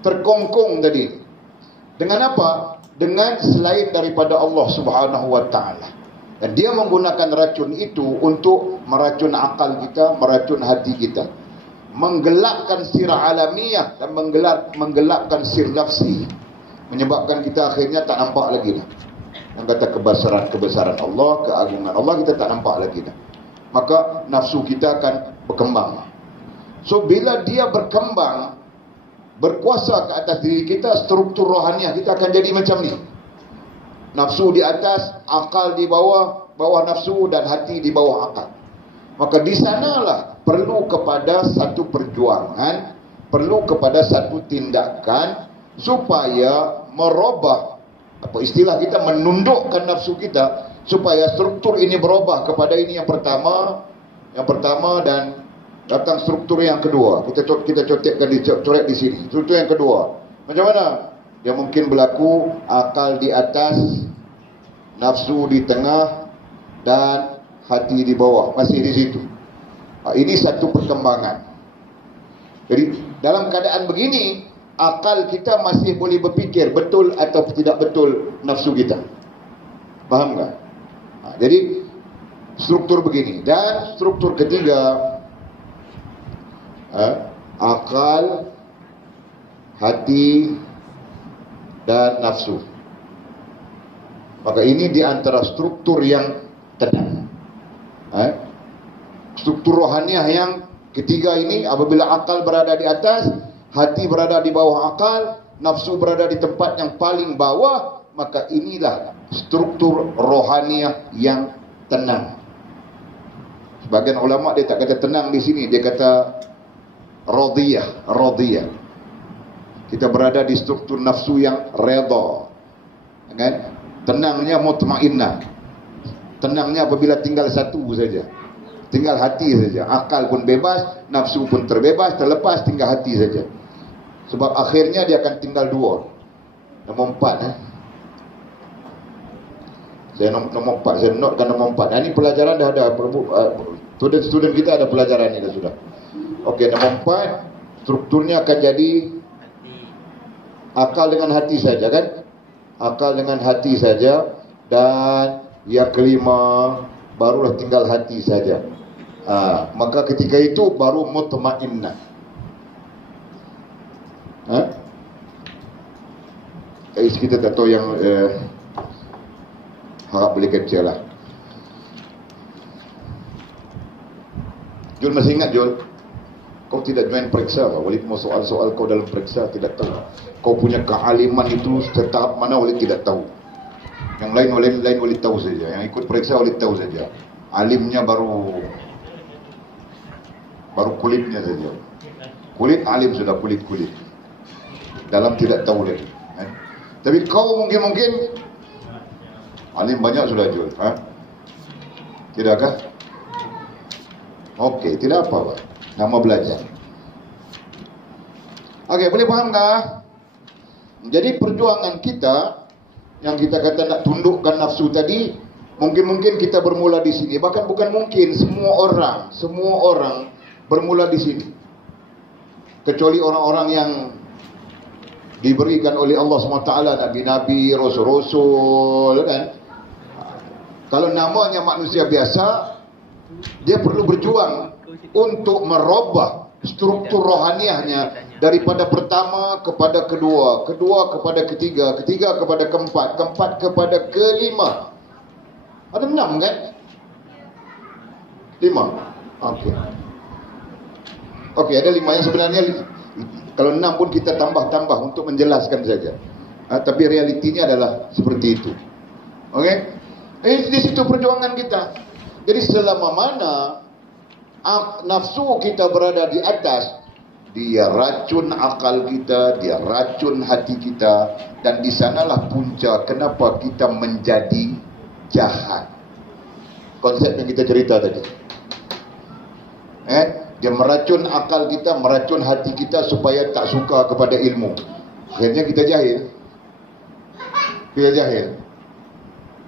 Terkongkong tadi. Dengan apa? Dengan selain daripada Allah Subhanahu wa taala. Dan dia menggunakan racun itu untuk meracun akal kita, meracun hati kita, menggelapkan sir alamiah dan menggelapkan sir nafsi, menyebabkan kita akhirnya tak nampak lagi dah. Yang kata kebesaran Allah, keagungan Allah, kita tak nampak lagi dah. Maka nafsu kita akan berkembang. So bila dia berkembang, berkuasa ke atas diri kita, struktur rohaniah kita akan jadi macam ni. Nafsu di atas, akal di bawah nafsu, dan hati di bawah akal. Maka di sanalah perlu kepada satu perjuangan, perlu kepada satu tindakan supaya merubah, apa istilah kita, menundukkan nafsu kita supaya struktur ini berubah kepada ini yang pertama dan datang struktur yang kedua. Kita cotekkan coret di sini. Struktur yang kedua. Macam mana? Dia mungkin berlaku akal di atas, nafsu di tengah, dan hati di bawah. Masih di situ. Ini satu perkembangan. Jadi dalam keadaan begini, akal kita masih boleh berfikir betul atau tidak betul nafsu kita. Faham tak? Jadi struktur begini. Dan struktur ketiga, akal, hati, dan nafsu. Maka ini di antara struktur yang tenang. Struktur rohaniah yang ketiga ini, apabila akal berada di atas, hati berada di bawah akal, nafsu berada di tempat yang paling bawah, maka inilah struktur rohaniah yang tenang. Sebagian ulama dia tak kata tenang di sini, dia kata radiyah. Kita berada di struktur nafsu yang redha. Kan? Tenangnya mutmainnah. Tenangnya apabila tinggal satu saja. Tinggal hati saja. Akal pun bebas, nafsu pun terbebas, terlepas, tinggal hati saja. Sebab akhirnya dia akan tinggal dua. Nombor 4. Saya nombor 4, saya notekan nombor 4. Ini pelajaran dah ada. Student kita ada pelajaran ini dah sudah. Okey, nombor 4, strukturnya akan jadi akal dengan hati saja, kan? Akal dengan hati saja. Dan yang kelima, barulah tinggal hati saja. Maka ketika itu baru mutmainnah. Kita tak tahu yang harap boleh capture lah. Jul masih ingat Jul? Kau tidak join periksa, walaupun soal-soal kau dalam periksa tidak tahu. Kau punya kealiman itu setahap mana boleh tidak tahu. Yang lain boleh tahu saja. Yang ikut periksa boleh tahu saja. Alimnya baru baru kulitnya saja. Kulit alim sudah kulit-kulit. Dalam tidak tahu lagi. Tapi kau mungkin alim banyak sudah jual. Tidakkah? Okey, tidak apa, Pak. Nama belajar. Okey, boleh faham tak? Jadi perjuangan kita yang kita kata nak tundukkan nafsu tadi, mungkin kita bermula di sini. Bahkan bukan mungkin, semua orang bermula di sini. Kecuali orang-orang yang diberikan oleh Allah SWT, nabi-nabi, rasul-rasul, kan? Kalau namanya manusia biasa, dia perlu berjuang untuk merubah struktur rohaniahnya daripada pertama kepada kedua, kedua kepada ketiga, ketiga kepada keempat, keempat kepada kelima. Ada 6 kan? 5. Okey. Okey, ada 5 yang sebenarnya kalau 6 pun kita tambah-tambah untuk menjelaskan saja. Tapi realitinya adalah seperti itu. Okey? Di situ perjuangan kita. Jadi selama mana nafsu kita berada di atas, dia racun akal kita, dia racun hati kita, dan di sanalah punca kenapa kita menjadi jahat. Konsep yang kita cerita tadi. Dia meracun akal kita, meracun hati kita supaya tak suka kepada ilmu. Akhirnya kita jahil. Kita jahil.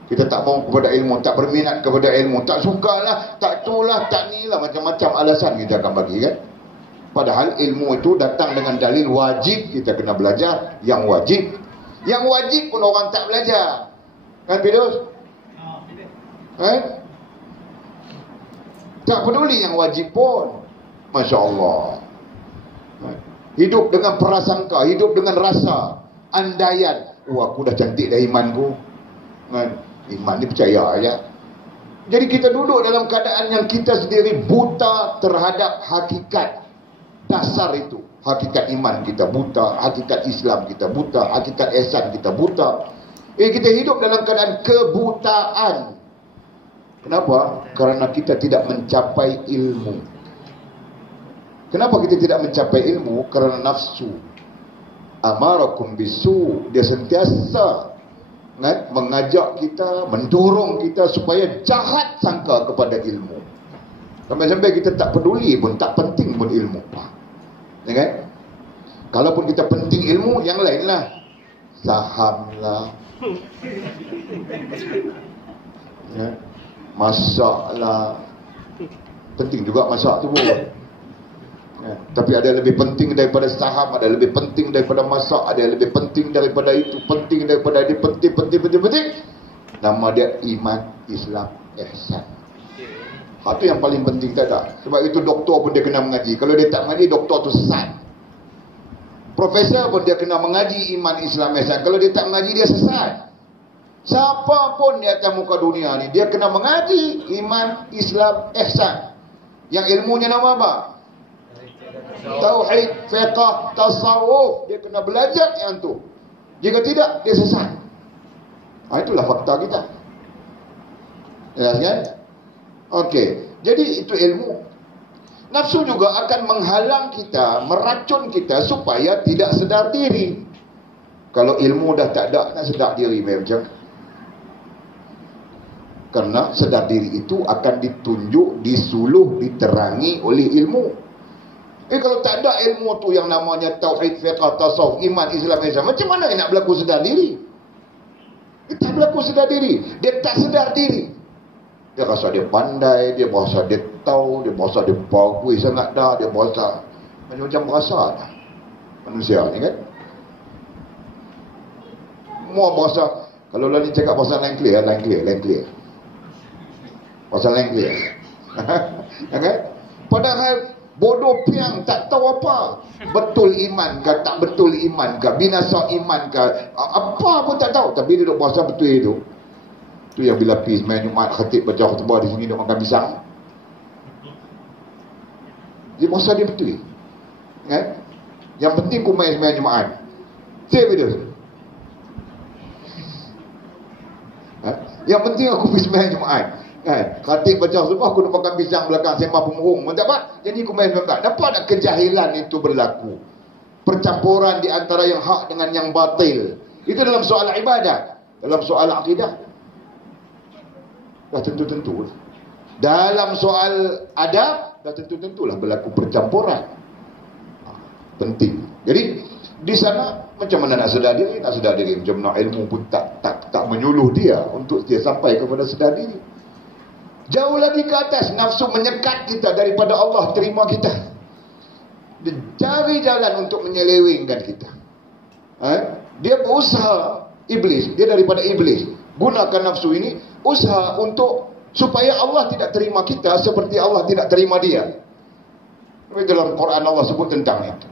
Kita tak mau kepada ilmu, tak berminat kepada ilmu, tak sukalah, tak itulah, tak nilah, macam-macam alasan kita akan bagi, kan? Padahal ilmu itu datang dengan dalil wajib, kita kena belajar yang wajib. Yang wajib pun orang tak belajar. Kan Firdaus? Tak peduli yang wajib pun. Masya Allah. Hidup dengan prasangka, hidup dengan rasa, andaian. Aku dah cantik dah imanku. Iman ni percaya aja. Jadi kita duduk dalam keadaan yang kita sendiri buta terhadap hakikat dasar itu. Hakikat iman kita buta, hakikat Islam kita buta, hakikat ihsan kita buta. Kita hidup dalam keadaan kebutaan. Kenapa? Karena kita tidak mencapai ilmu. Kenapa kita tidak mencapai ilmu? Karena nafsu amarakum bisu, dia sentiasa mengajak kita, mendorong kita supaya jahat sangka kepada ilmu. Sampai-sampai kita tak peduli pun, tak penting pun ilmu. Ya kan? Kalaupun kita penting ilmu, yang lain lah. Saham lah. Ya. Masak lah. Penting juga masak tu pun. Ya. Tapi ada yang lebih penting daripada saham, ada yang lebih penting daripada masak, ada yang lebih penting daripada itu, penting daripada ini, penting. Nama dia iman, Islam, ihsan. Itu yang paling penting tak ada. Sebab itu doktor pun dia kena mengaji. Kalau dia tak mengaji, doktor tu sesat. Profesor pun dia kena mengaji iman, Islam, ihsan. Kalau dia tak mengaji, dia sesat. Siapa pun di atas muka dunia ni, dia kena mengaji iman, Islam, ihsan. Yang ilmunya nama apa? Tauhid, fiqh, tasawuf. Dia kena belajar yang tu. Jika tidak, dia sesat. Itulah fakta kita. Jelas kan? Okey. Jadi itu ilmu. Nafsu juga akan menghalang kita, meracun kita supaya tidak sedar diri. Kalau ilmu dah tak ada, nak sedar diri macam. Karena sedar diri itu akan ditunjuk, disuluh, diterangi oleh ilmu. Kalau tak ada ilmu tu yang namanya tauhid, fiqh, tasawuf, iman, Islam, ihsan, macam mana nak berlaku sedar diri? Dia tak berlaku sedar diri. Dia tak sedar diri. Dia rasa dia pandai, dia berasa dia tahu, dia berasa dia bagus sangat dah, dia berasa macam-macam berasa dah. Manusia ni kan. Semua berasa, kalau lah ni cakap pasal lain clear. Pasal lain clear. Okay? Padahal bodoh piang, tak tahu apa. Betul iman ke, tak betul iman ke, binasa iman ke, apa pun tak tahu. Tapi dia duduk berasa betul itu. Tu yang bila pergi semain Jumaat, khatib baca khutbah di sini, duduk makan pisang. Dia berasa dia betul. Kan? Yang penting ku main semain Jumaat. Saya video. Yang penting aku pergi semain Jumaat. Kan? Khatib baca semua, aku nak makan pisang belakang sembah pemurung. Nampak? Jadi aku main nampak. Nampak tak kejahilan itu berlaku? Percampuran di antara yang hak dengan yang batil. Itu dalam soal ibadah. Dalam soal akidah, dah tentu-tentu. Dalam soal adab, dah tentu-tentulah berlaku percampuran. Penting. Jadi di sana macam mana nak sedar diri? Nak sedar diri macam mana ilmu pun tak menyuluh dia untuk dia sampai kepada sedar diri. Jauh lagi ke atas, nafsu menyekat kita daripada Allah terima kita. Dia cari jalan untuk menyelewengkan kita. Dia berusaha, iblis, dia daripada iblis. Gunakan nafsu ini, usaha untuk supaya Allah tidak terima kita seperti Allah tidak terima dia. Dalam Quran Allah sebut tentang itu.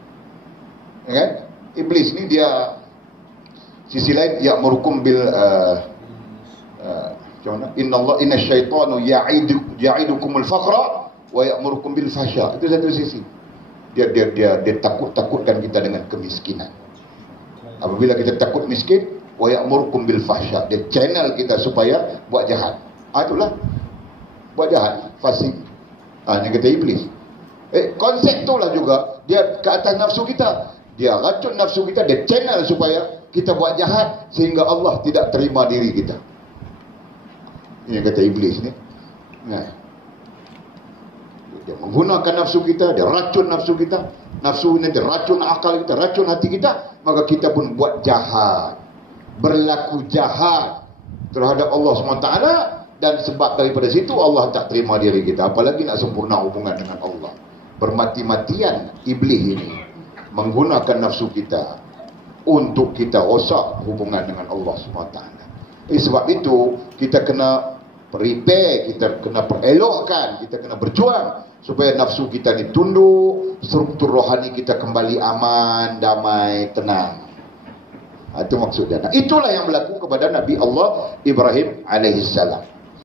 Kan? Iblis ni dia sisi lain ya'murukum bil inna syaitanu ya'idukumul faqra wa ya'murukum bil fahsya. Itu satu sisi. Dia takut-takutkan kita dengan kemiskinan. Apabila kita takut miskin, wa ya'murukum bil fahsya, dia channel kita supaya buat jahat. Itulah buat jahat, fasik. Ini kata iblis. Konsep itulah juga dia ke atas nafsu kita. Dia racun nafsu kita, dia channel supaya kita buat jahat sehingga Allah tidak terima diri kita. Ini kata iblis ni. Dia menggunakan nafsu kita, dia racun nafsu kita. Nafsu ini dia racun akal kita, racun hati kita, maka kita pun buat jahat, berlaku jahat terhadap Allah SWT, dan sebab daripada situ Allah tak terima diri kita, apalagi nak sempurna hubungan dengan Allah. Bermati-matian iblis ini menggunakan nafsu kita untuk kita rosak hubungan dengan Allah SWT. Sebab itu kita kena prepare, kita kena perelokkan, kita kena berjuang supaya nafsu kita ni tunduk, struktur rohani kita kembali aman, damai, tenang. Itu maksudnya. Itulah yang berlaku kepada Nabi Allah Ibrahim alaihissalam.